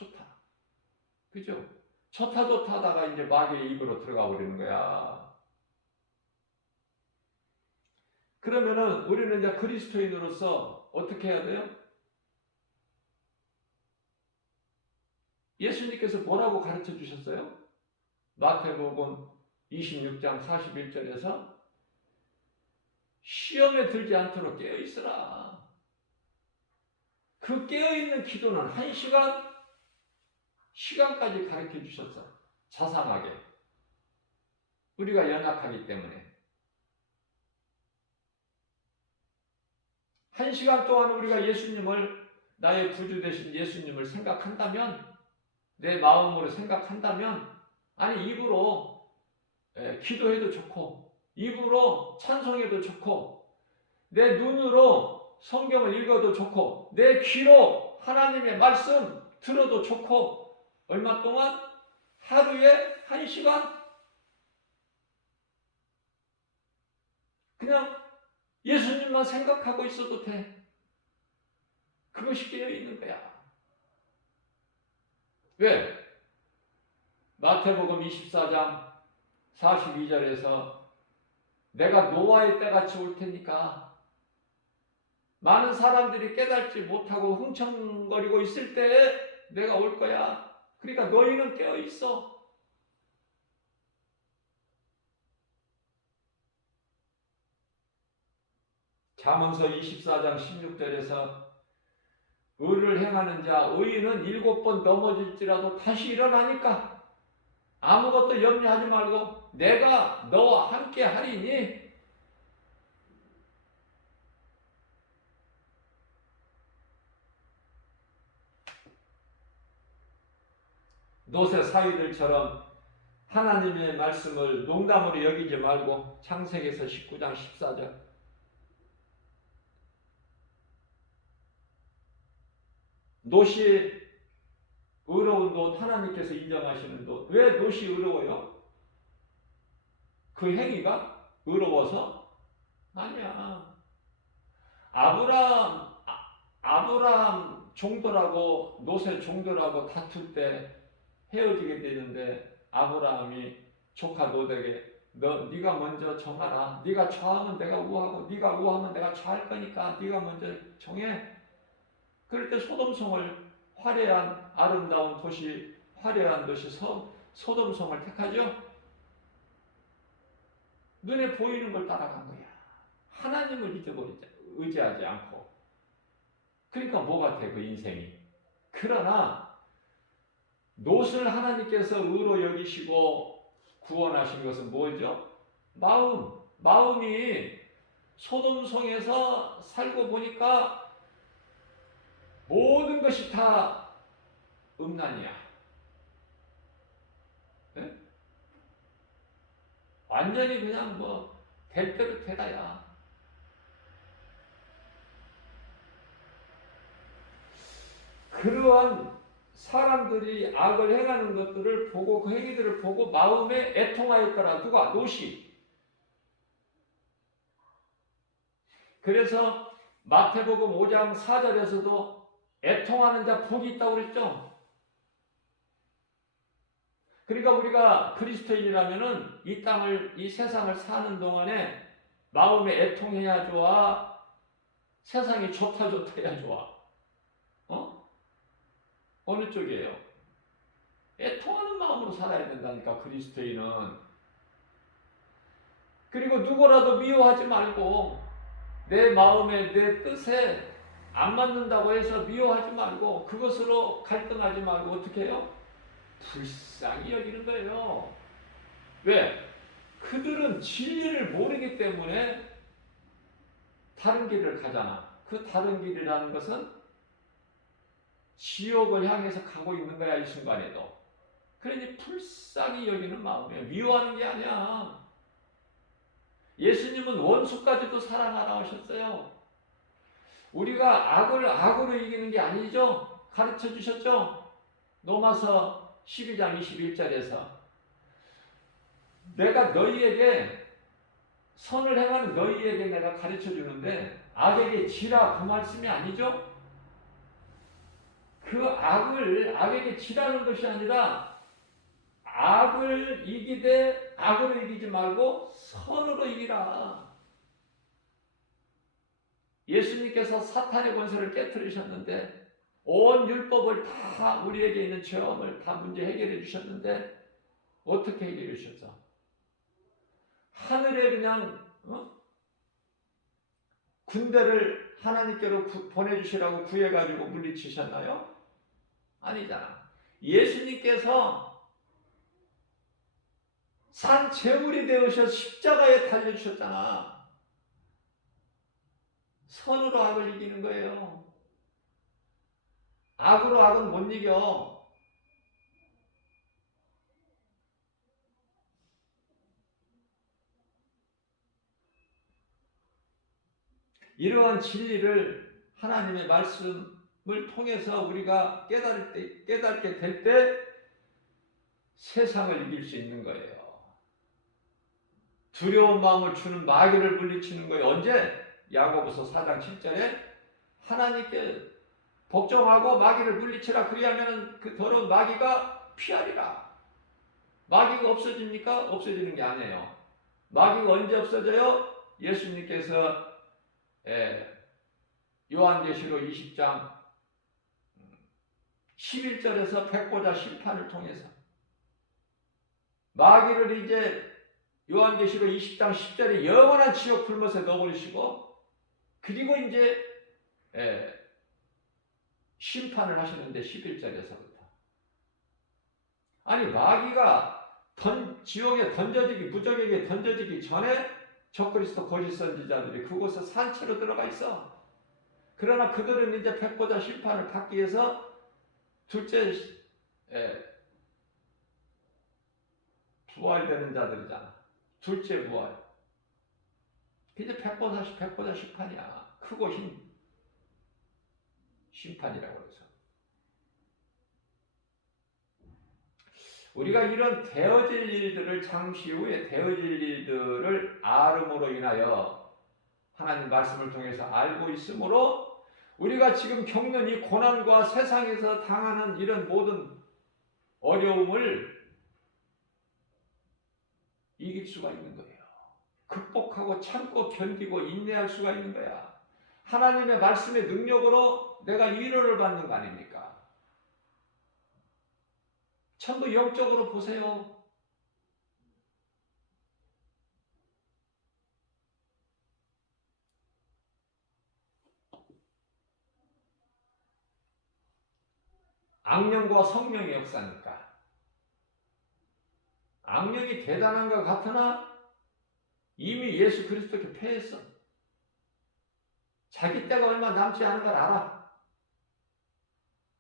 그죠? 좋다 하다가 이제 마귀의 입으로 들어가 버리는 거야. 그러면은 우리는 이제 그리스도인으로서 어떻게 해야 돼요? 예수님께서 뭐라고 가르쳐 주셨어요? 마태복음 26장 41절에서 시험에 들지 않도록 깨어 있으라. 그 깨어 있는 기도는 1시간까지 가르쳐 주셨어. 자상하게. 우리가 연약하기 때문에. 1시간 동안 우리가 예수님을, 나의 구주 되신 예수님을 생각한다면, 내 마음으로 생각한다면, 아니 입으로 기도해도 좋고, 입으로 찬송해도 좋고, 내 눈으로 성경을 읽어도 좋고, 내 귀로 하나님의 말씀 들어도 좋고, 얼마 동안? 하루에 1시간? 그냥 예수님만 생각하고 있어도 돼. 그것이 깨어있는 거야. 왜? 마태복음 24장 42절에서 내가 노아의 때같이 올 테니까 많은 사람들이 깨닫지 못하고 흥청거리고 있을 때에 내가 올 거야. 그러니까 너희는 깨어 있어. 잠언서 24장 16절에서 의를 행하는 자, 의인은 7번 넘어질지라도 다시 일어나니까 아무것도 염려하지 말고 내가 너와 함께 하리니. 노새 사위들처럼 하나님의 말씀을 농담으로 여기지 말고. 창세기에서 19장 14절. 놋이 의로운 놋, 하나님께서 인정하시는 놋. 왜 놋이 의로워요? 그 행위가 의로워서? 아니야. 아브라함 종들하고 놋의 종들하고 다툴 때 헤어지게 되는데, 아브라함이 조카 놋에게 네가 먼저 정하라. 네가 좌하면 내가 우하고 네가 우하면 내가 좌할 거니까 네가 먼저 정해. 그럴 때 소돔성을, 화려한 아름다운 도시, 화려한 도시 소돔성을 택하죠. 눈에 보이는 걸 따라간 거야. 하나님을 잊어버리자. 의지하지 않고. 그러니까 뭐가 돼, 그 인생이. 그러나 놋을 하나님께서 의로 여기시고 구원하신 것은 뭐죠? 마음이 소돔성에서 살고 보니까 모든 것이 다 음란이야. 네? 완전히 그냥 될 대로 되다야. 그러한 사람들이 악을 행하는 것들을 보고, 그 행위들을 보고 마음에 애통하였더라. 누가? 놋이. 그래서 마태복음 5장 4절에서도 애통하는 자 복이 있다고 그랬죠. 그러니까 우리가 그리스도인이라면은 이 세상을 사는 동안에 마음에 애통해야 좋아? 세상이 좋다 해야 좋아? 어느 쪽이에요? 애통하는 마음으로 살아야 된다니까, 그리스도인은. 그리고 누구라도 미워하지 말고, 내 마음에, 내 뜻에 안 맞는다고 해서 미워하지 말고, 그것으로 갈등하지 말고 어떻게 해요? 불쌍히 여기는 거예요. 왜? 그들은 진리를 모르기 때문에 다른 길을 가잖아. 그 다른 길이라는 것은 지옥을 향해서 가고 있는 거야, 이 순간에도. 그러니 불쌍히 여기는 마음이에요. 미워하는 게 아니야. 예수님은 원수까지도 사랑하라 하셨어요. 우리가 악으로 이기는 게 아니죠. 가르쳐 주셨죠. 로마서 12장 21절에서 내가 너희에게, 선을 행하는 너희에게 내가 가르쳐 주는데 악에게 지라, 그 말씀이 아니죠. 그 악에게 지라는 것이 아니라 악을 이기되 악으로 이기지 말고 선으로 이기라. 예수님께서 사탄의 권세를 깨뜨리셨는데 온 율법을 다 우리에게 있는 죄업을 다 문제 해결해 주셨는데 어떻게 해결해 주셨죠? 하늘에 그냥 군대를 하나님께로 보내주시라고 구해가지고 물리치셨나요? 아니잖아. 예수님께서 산 제물이 되어서 십자가에 달려주셨잖아. 선으로 악을 이기는 거예요. 악으로 악은 못 이겨. 이러한 진리를 하나님의 말씀을 통해서 우리가 깨닫게 될 때 세상을 이길 수 있는 거예요. 두려운 마음을 주는 마귀를 물리치는 거예요. 언제? 야고보서 4장 7절에 하나님께 복종하고 마귀를 물리치라. 그리하면 그 더러운 마귀가 피하리라. 마귀가 없어집니까? 없어지는 게 아니에요. 마귀가 언제 없어져요? 예수님께서 요한계시록 20장 11절에서 백보자 심판을 통해서 마귀를 이제 요한계시록 20장 10절에 영원한 지옥 불못에 넣어버리시고 그리고 이제 심판을 하시는데 11절에서부터 아니 마귀가 지옥에 던져지기 무적에게 던져지기 전에 적그리스도 거짓 선지자들이 그곳에 산채로 들어가 있어. 그러나 그들은 이제 백보자 심판을 받기 위해서 둘째 부활되는 자들이잖아. 둘째 부활. 이제 백보자 심판이야. 크고 흰 심판이라고 해서. 우리가 이런 되어질 일들을 잠시 후에 되어질 일들을 알음으로 인하여 하나님 말씀을 통해서 알고 있으므로 우리가 지금 겪는 이 고난과 세상에서 당하는 이런 모든 어려움을 이길 수가 있는 거예요. 극복하고 참고 견디고 인내할 수가 있는 거야. 하나님의 말씀의 능력으로 내가 위로를 받는 거 아닙니까? 전부 영적으로 보세요. 악령과 성령의 역사니까. 악령이 대단한 것 같으나 이미 예수 그리스도께 패했어. 자기 때가 얼마 남지 않은 걸 알아.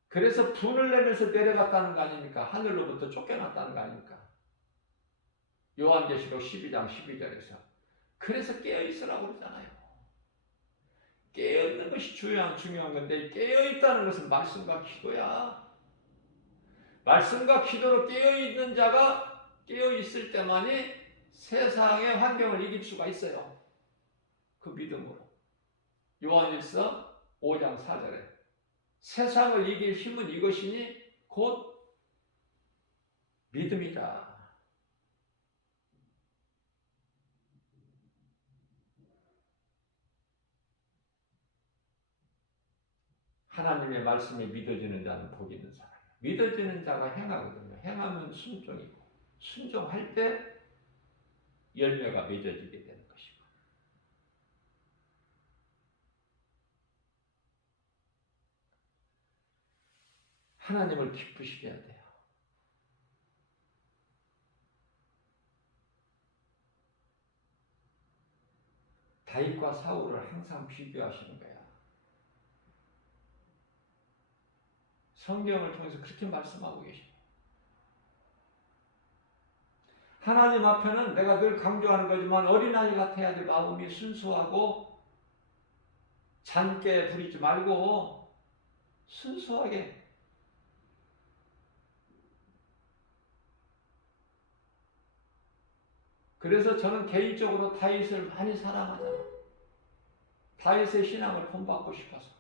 그래서 분을 내면서 내려갔다는 거 아닙니까? 하늘로부터 쫓겨났다는 거 아닙니까? 요한계시록 12장 12절에서. 그래서 깨어있으라고 그러잖아요. 깨어있는 것이 중요한 건데 깨어있다는 것은 말씀과 기도야. 말씀과 기도로 깨어있는 자가 깨어있을 때만이 세상의 환경을 이길 수가 있어요. 그 믿음으로. 요한일서 5장 4절에 세상을 이길 힘은 이것이니 곧 믿음이다. 하나님의 말씀이 믿어지는 자는 복이 있는 사람. 믿어지는 자가 행하거든요. 행하면 순종이고 순종할 때 열매가 맺어지게 되는 것이고. 하나님을 기쁘시게 해야 돼요. 다윗과 사울을 항상 비교하시는 거야. 성경을 통해서 그렇게 말씀하고 계십니다. 하나님 앞에는 내가 늘 강조하는 거지만 어린아이 같아야 될 마음이 순수하고 잔깨 부리지 말고 순수하게. 그래서 저는 개인적으로 다윗을 많이 사랑하잖아. 다윗의 신앙을 본받고 싶어서.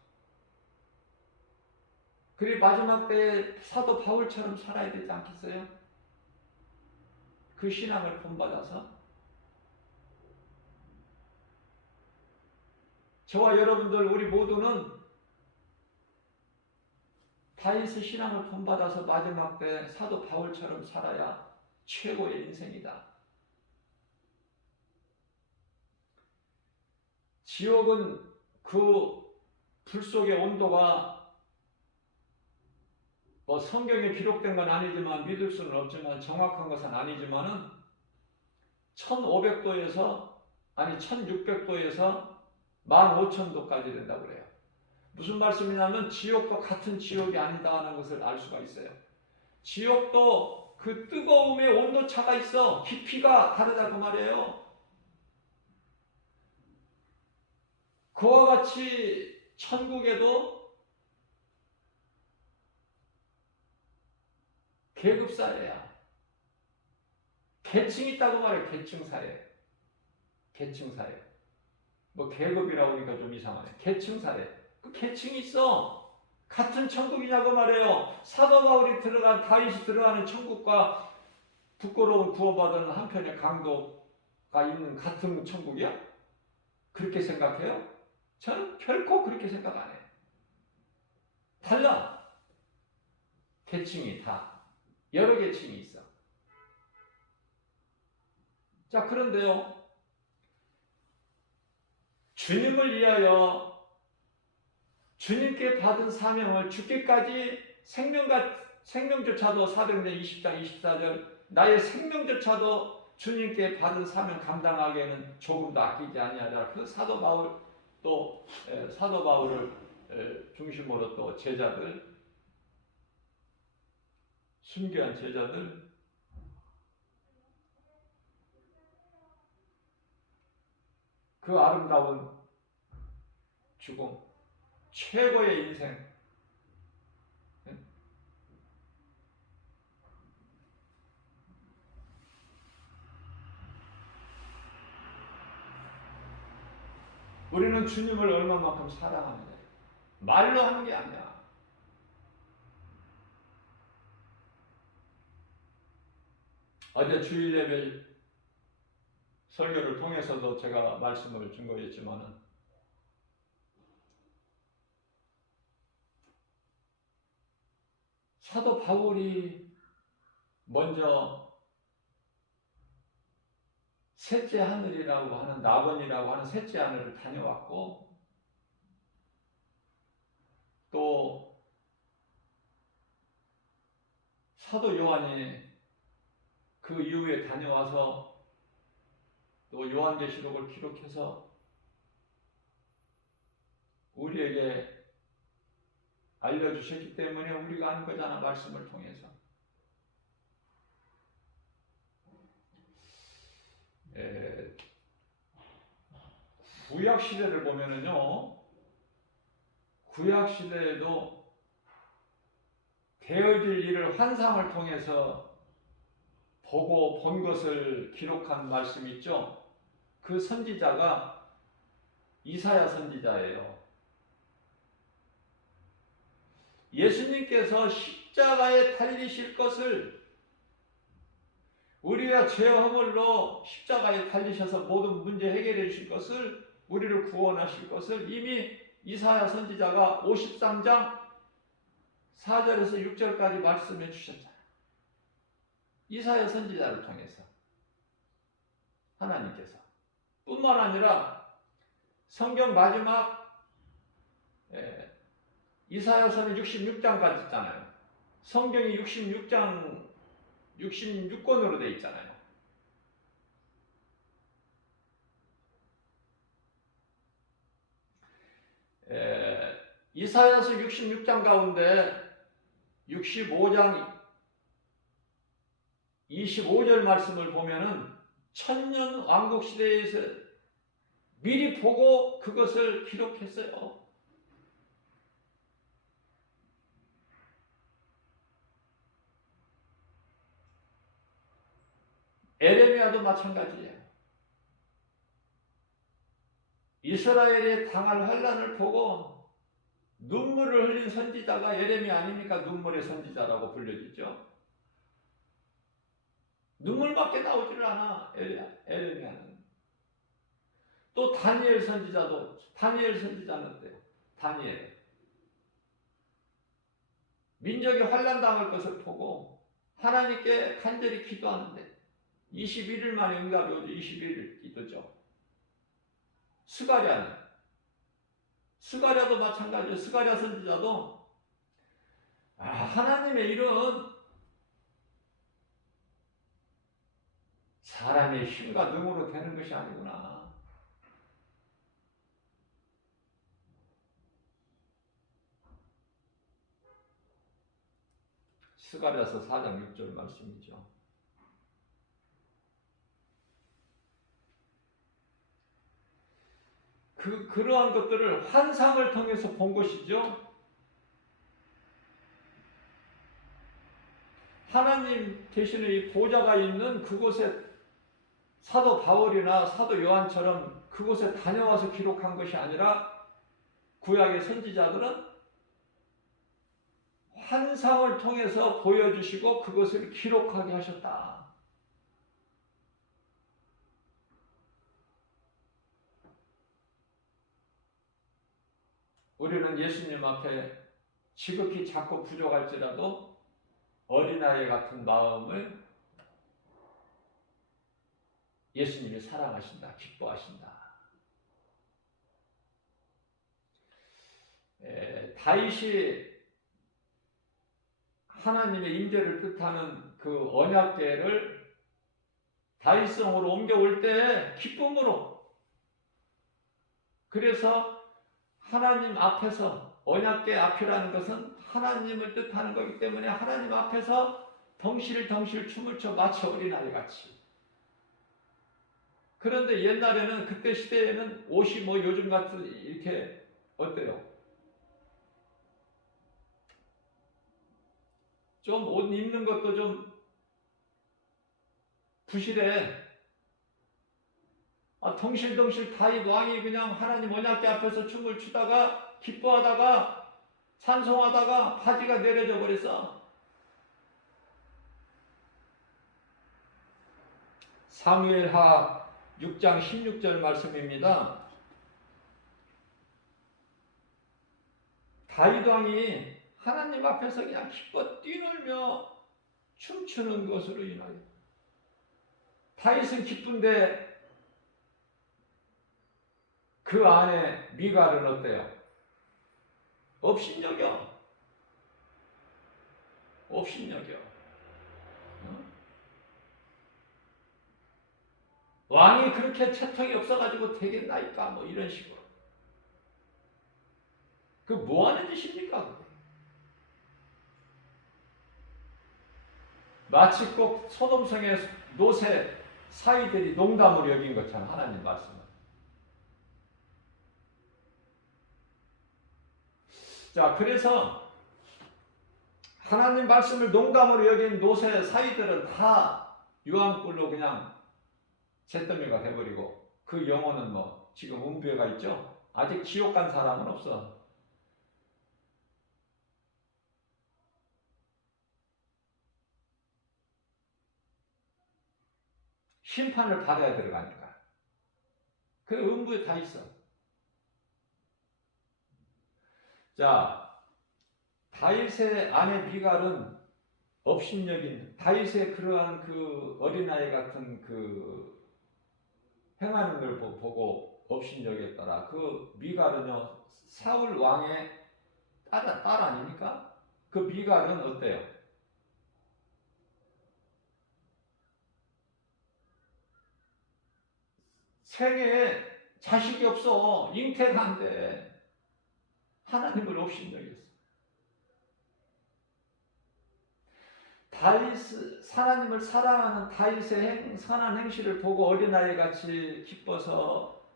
그리고 마지막 때에 사도 바울처럼 살아야 되지 않겠어요? 그 신앙을 본받아서 저와 여러분들 우리 모두는 다윗의 신앙을 본받아서 마지막 때 사도 바울처럼 살아야 최고의 인생이다. 지옥은 그 불 속의 온도가 뭐 성경에 기록된 건 아니지만 믿을 수는 없지만 정확한 것은 아니지만은 1500도에서 아니 1600도에서 15,000도까지 된다고 그래요. 무슨 말씀이냐면 지옥도 같은 지옥이 아니다 하는 것을 알 수가 있어요. 지옥도 그 뜨거움의 온도차가 있어. 깊이가 다르다고 말이에요. 그와 같이 천국에도 계급사회야. 계층이 있다고 말해요. 계층사회. 계층사회. 뭐 계급이라고 하니까 좀 이상하네. 계층사회. 그 계층이 있어. 같은 천국이냐고 말해요. 사도 바울이 들어간 다윗이 들어가는 천국과 부끄러운 구원받은 한편의 강도가 있는 같은 천국이야? 그렇게 생각해요? 저는 결코 그렇게 생각 안 해요. 달라. 계층이 다. 여러 계층이 있어. 자, 그런데요. 주님을 위하여 주님께 받은 사명을 죽기까지 생명조차도 사도행전 20장 24절 나의 생명조차도 주님께 받은 사명 감당하기에는 조금도 아끼지 아니하라. 그 사도 바울 또 사도 바울을 중심으로 또 제자들 순교한 제자들 그 아름다운 죽음 최고의 인생 우리는 주님을 얼마만큼 사랑하느냐 말로 하는 게 아니야. 어제 주일 예배 설교를 통해서도 제가 말씀을 준 거였지만은 사도 바울이 먼저 셋째 하늘이라고 하는 낙원이라고 하는 셋째 하늘을 다녀왔고 또 사도 요한이 그 이후에 다녀와서 또 요한계시록을 기록해서 우리에게 알려주셨기 때문에 우리가 아는 거잖아. 말씀을 통해서. 구약시대를 보면은요 구약시대에도 되어질 일을 환상을 통해서 보고 본 것을 기록한 말씀이 있죠. 그 선지자가 이사야 선지자예요. 예수님께서 십자가에 달리실 것을 우리가 죄 허물로 십자가에 달리셔서 모든 문제 해결해 주실 것을 우리를 구원하실 것을 이미 이사야 선지자가 53장 4절에서 6절까지 말씀해 주셨잖아요. 이사야 선지자를 통해서 하나님께서 뿐만 아니라 성경 마지막 이사야서는 66장까지 있잖아요. 성경이 66장 66권으로 되어 있잖아요. 이사야서 66장 가운데 65장 25절 말씀을 보면은 천년 왕국 시대에서 미리 보고 그것을 기록했어요. 에레미야도 마찬가지예요. 이스라엘이 당할 환난을 보고 눈물을 흘린 선지자가 에레미야 아닙니까? 눈물의 선지자라고 불려지죠. 눈물밖에 나오지를 않아. 에레미야는. 또 다니엘 선지자도 다니엘 선지자는 어때요? 다니엘 민족이 환난 당할 것을 보고 하나님께 간절히 기도하는데 21일 만에 응답이 오죠. 21일 기도죠. 스가랴도 마찬가지예요. 스가랴 선지자도 하나님의 일은 사람의 힘과 능으로 되는 것이 아니구나. 스가랴서 4장 6절 말씀이죠. 그러한 것들을 환상을 통해서 본 것이죠. 하나님 계시는 이 보좌가 있는 그곳에 사도 바울이나 사도 요한처럼 그곳에 다녀와서 기록한 것이 아니라 구약의 선지자들은 환상을 통해서 보여주시고 그것을 기록하게 하셨다. 우리는 예수님 앞에 지극히 작고 부족할지라도 어린아이 같은 마음을 예수님이 사랑하신다, 기뻐하신다. 다윗이 하나님의 임재를 뜻하는 그 언약궤를 다윗성으로 옮겨올 때 기쁨으로, 그래서 하나님 앞에서, 언약궤 앞이라는 것은 하나님을 뜻하는 거기 때문에 하나님 앞에서 덩실덩실 춤을 춰 마치 어린아이같이. 그런데 옛날에는, 그때 시대에는 옷이 뭐 요즘 같은 이렇게 어때요? 좀 옷 입는 것도 좀 부실해. 덩실덩실 다윗 왕이 그냥 하나님 언약궤 앞에서 춤을 추다가 기뻐하다가 찬송하다가 바지가 내려져 버렸어. 사무엘하 6장 16절 말씀입니다. 다윗 왕이 하나님 앞에서 그냥 기뻐 뛰놀며 춤추는 것으로 인하여, 다윗은 기쁜데 그 안에 미갈은 어때요? 업신여겨. 왕이 그렇게 채통이 없어가지고 되겠나이까? 뭐 이런 식으로. 그 뭐 하는 짓입니까? 마치 꼭 소돔성의 노새 사이들이 농담으로 여긴 것처럼 하나님 말씀은. 자, 그래서 하나님 말씀을 농담으로 여긴 노새 사이들은 다 유황불로 그냥 잿더미가 돼버리고, 그 영혼은 뭐 지금 음부에가 있죠. 아직 지옥 간 사람은 없어. 심판을 받아야 들어가니까. 그 음부에 다 있어. 자, 다윗의 아내 미갈은 업신여긴, 다윗의 그러한 그 어린아이 같은 그 행하는 걸 보고 업신여겼더라. 그 미갈은요, 사울 왕의 딸 아닙니까? 그 미갈은 어때요? 생애에 자식이 없어. 잉태가 안 돼. 하나님을 업신여겼어. 하나님을 사랑하는 다윗의 선한 행실을 보고 어린아이같이 기뻐서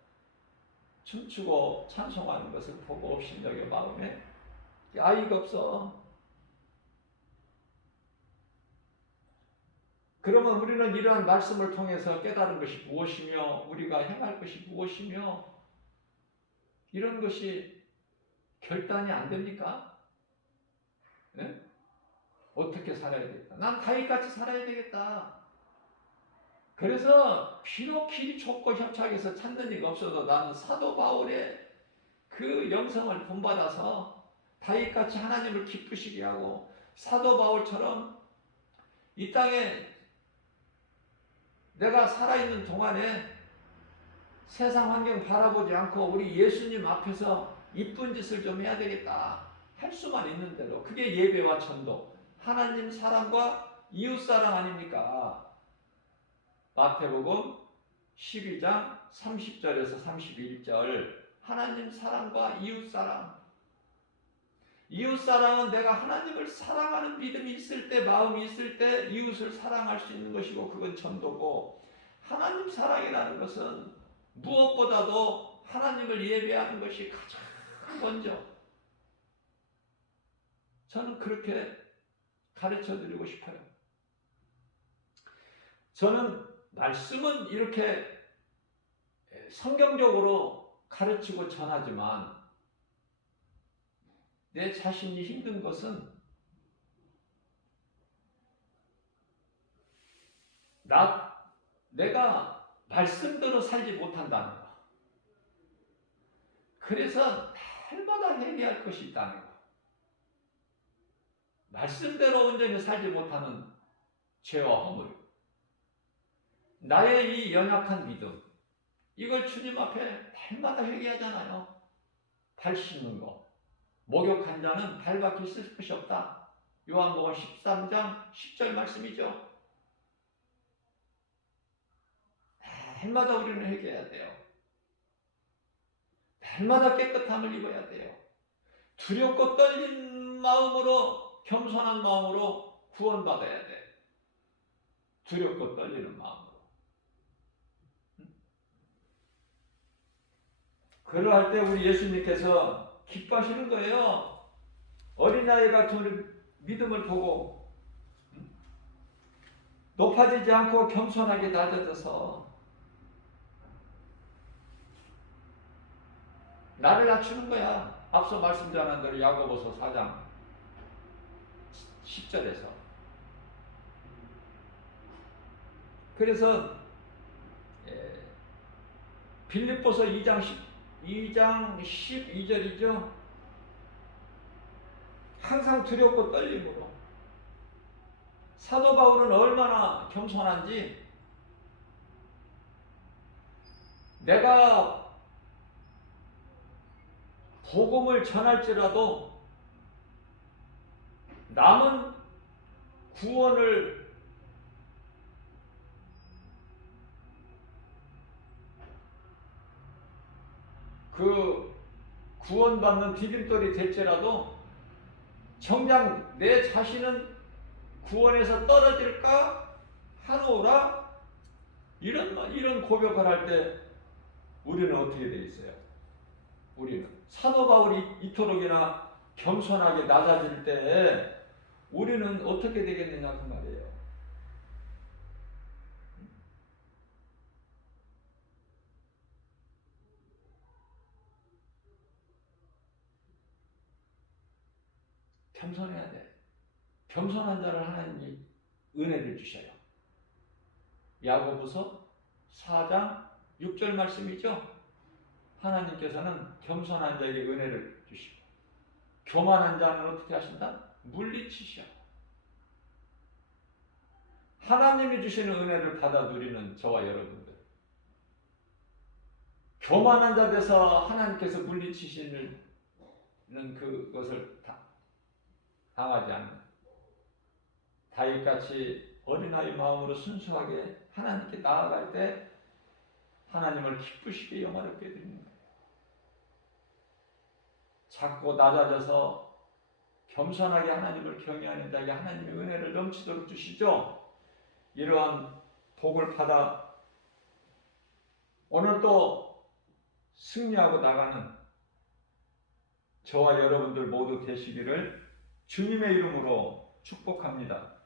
춤추고 찬송하는 것을 보고 업신여겨 마음에 아이가 없어. 그러면 우리는 이러한 말씀을 통해서 깨달은 것이 무엇이며 우리가 행할 것이 무엇이며 이런 것이 결단이 안 됩니까? 네? 어떻게 살아야 되겠다. 난 다윗같이 살아야 되겠다. 그래서 비록 길이 좁고 협착해서 찾는 이가 없어도 나는 사도 바울의 그 영성을 본받아서 다윗같이 하나님을 기쁘시게 하고 사도 바울처럼 이 땅에 내가 살아있는 동안에 세상 환경 바라보지 않고 우리 예수님 앞에서 이쁜 짓을 좀 해야 되겠다 할 수만 있는 대로, 그게 예배와 전도, 하나님 사랑과 이웃 사랑 아닙니까? 마태복음 12장 30절에서 31절, 하나님 사랑과 이웃 사랑. 이웃 사랑은 내가 하나님을 사랑하는 믿음이 있을 때, 마음이 있을 때 이웃을 사랑할 수 있는 것이고, 그건 전도고, 하나님 사랑이라는 것은 무엇보다도 하나님을 예배하는 것이 가장 먼저, 저는 그렇게 가르쳐 드리고 싶어요. 저는 말씀은 이렇게 성경적으로 가르치고 전하지만, 내 자신이 힘든 것은 내가 말씀대로 살지 못한다는 거. 그래서 날마다 회개할 것이 있다는 거. 말씀대로 온전히 살지 못하는 죄와 허물, 나의 이 연약한 믿음, 이걸 주님 앞에 날마다 회개하잖아요. 발 씻는 거, 목욕한 자는 발밖에 쓸 것이 없다. 요한복음 13장 10절 말씀이죠. 날마다 우리는 회개해야 돼요. 날마다 깨끗함을 입어야 돼요. 두렵고 떨린 마음으로, 겸손한 마음으로 구원받아야 돼. 두렵고 떨리는 마음으로. 그러할 때 우리 예수님께서 기뻐하시는 거예요. 어린아이 같은 믿음을 보고 높아지지 않고 겸손하게 낮아져서 나를 낮추는 거야. 앞서 말씀드린 대로 야고보서 4장 10절에서. 그래서 빌립보서 2장 12절이죠. 항상 두렵고 떨림으로. 사도 바울은 얼마나 겸손한지, 내가 복음을 전할지라도 남은 구원을 구원받는 디딤돌이 될지라도 정작 내 자신은 구원에서 떨어질까 하노라, 이런 고백을 할 때 우리는 어떻게 돼 있어요? 우리는 사도 바울이 이토록이나 겸손하게 낮아질 때 우리는 어떻게 되겠느냐 그 말이에요. 겸손해야 돼. 겸손한 자를 하나님이 은혜를 주셔요. 야고보서 4장 6절 말씀이죠. 하나님께서는 겸손한 자에게 은혜를 주시고, 교만한 자는 어떻게 하신다? 물리치셔. 하나님이 주시는 은혜를 받아 누리는 저와 여러분들, 교만한 자 돼서 하나님께서 물리치시는 그것을 당하지 않는, 다윗같이 어린아이 마음으로 순수하게 하나님께 나아갈 때 하나님을 기쁘시게 영화롭게 드리는 거예요. 작고 낮아져서 겸손하게 하나님을 경외하는 자에게 하나님의 은혜를 넘치도록 주시죠. 이러한 복을 받아 오늘 또 승리하고 나가는 저와 여러분들 모두 되시기를 주님의 이름으로 축복합니다.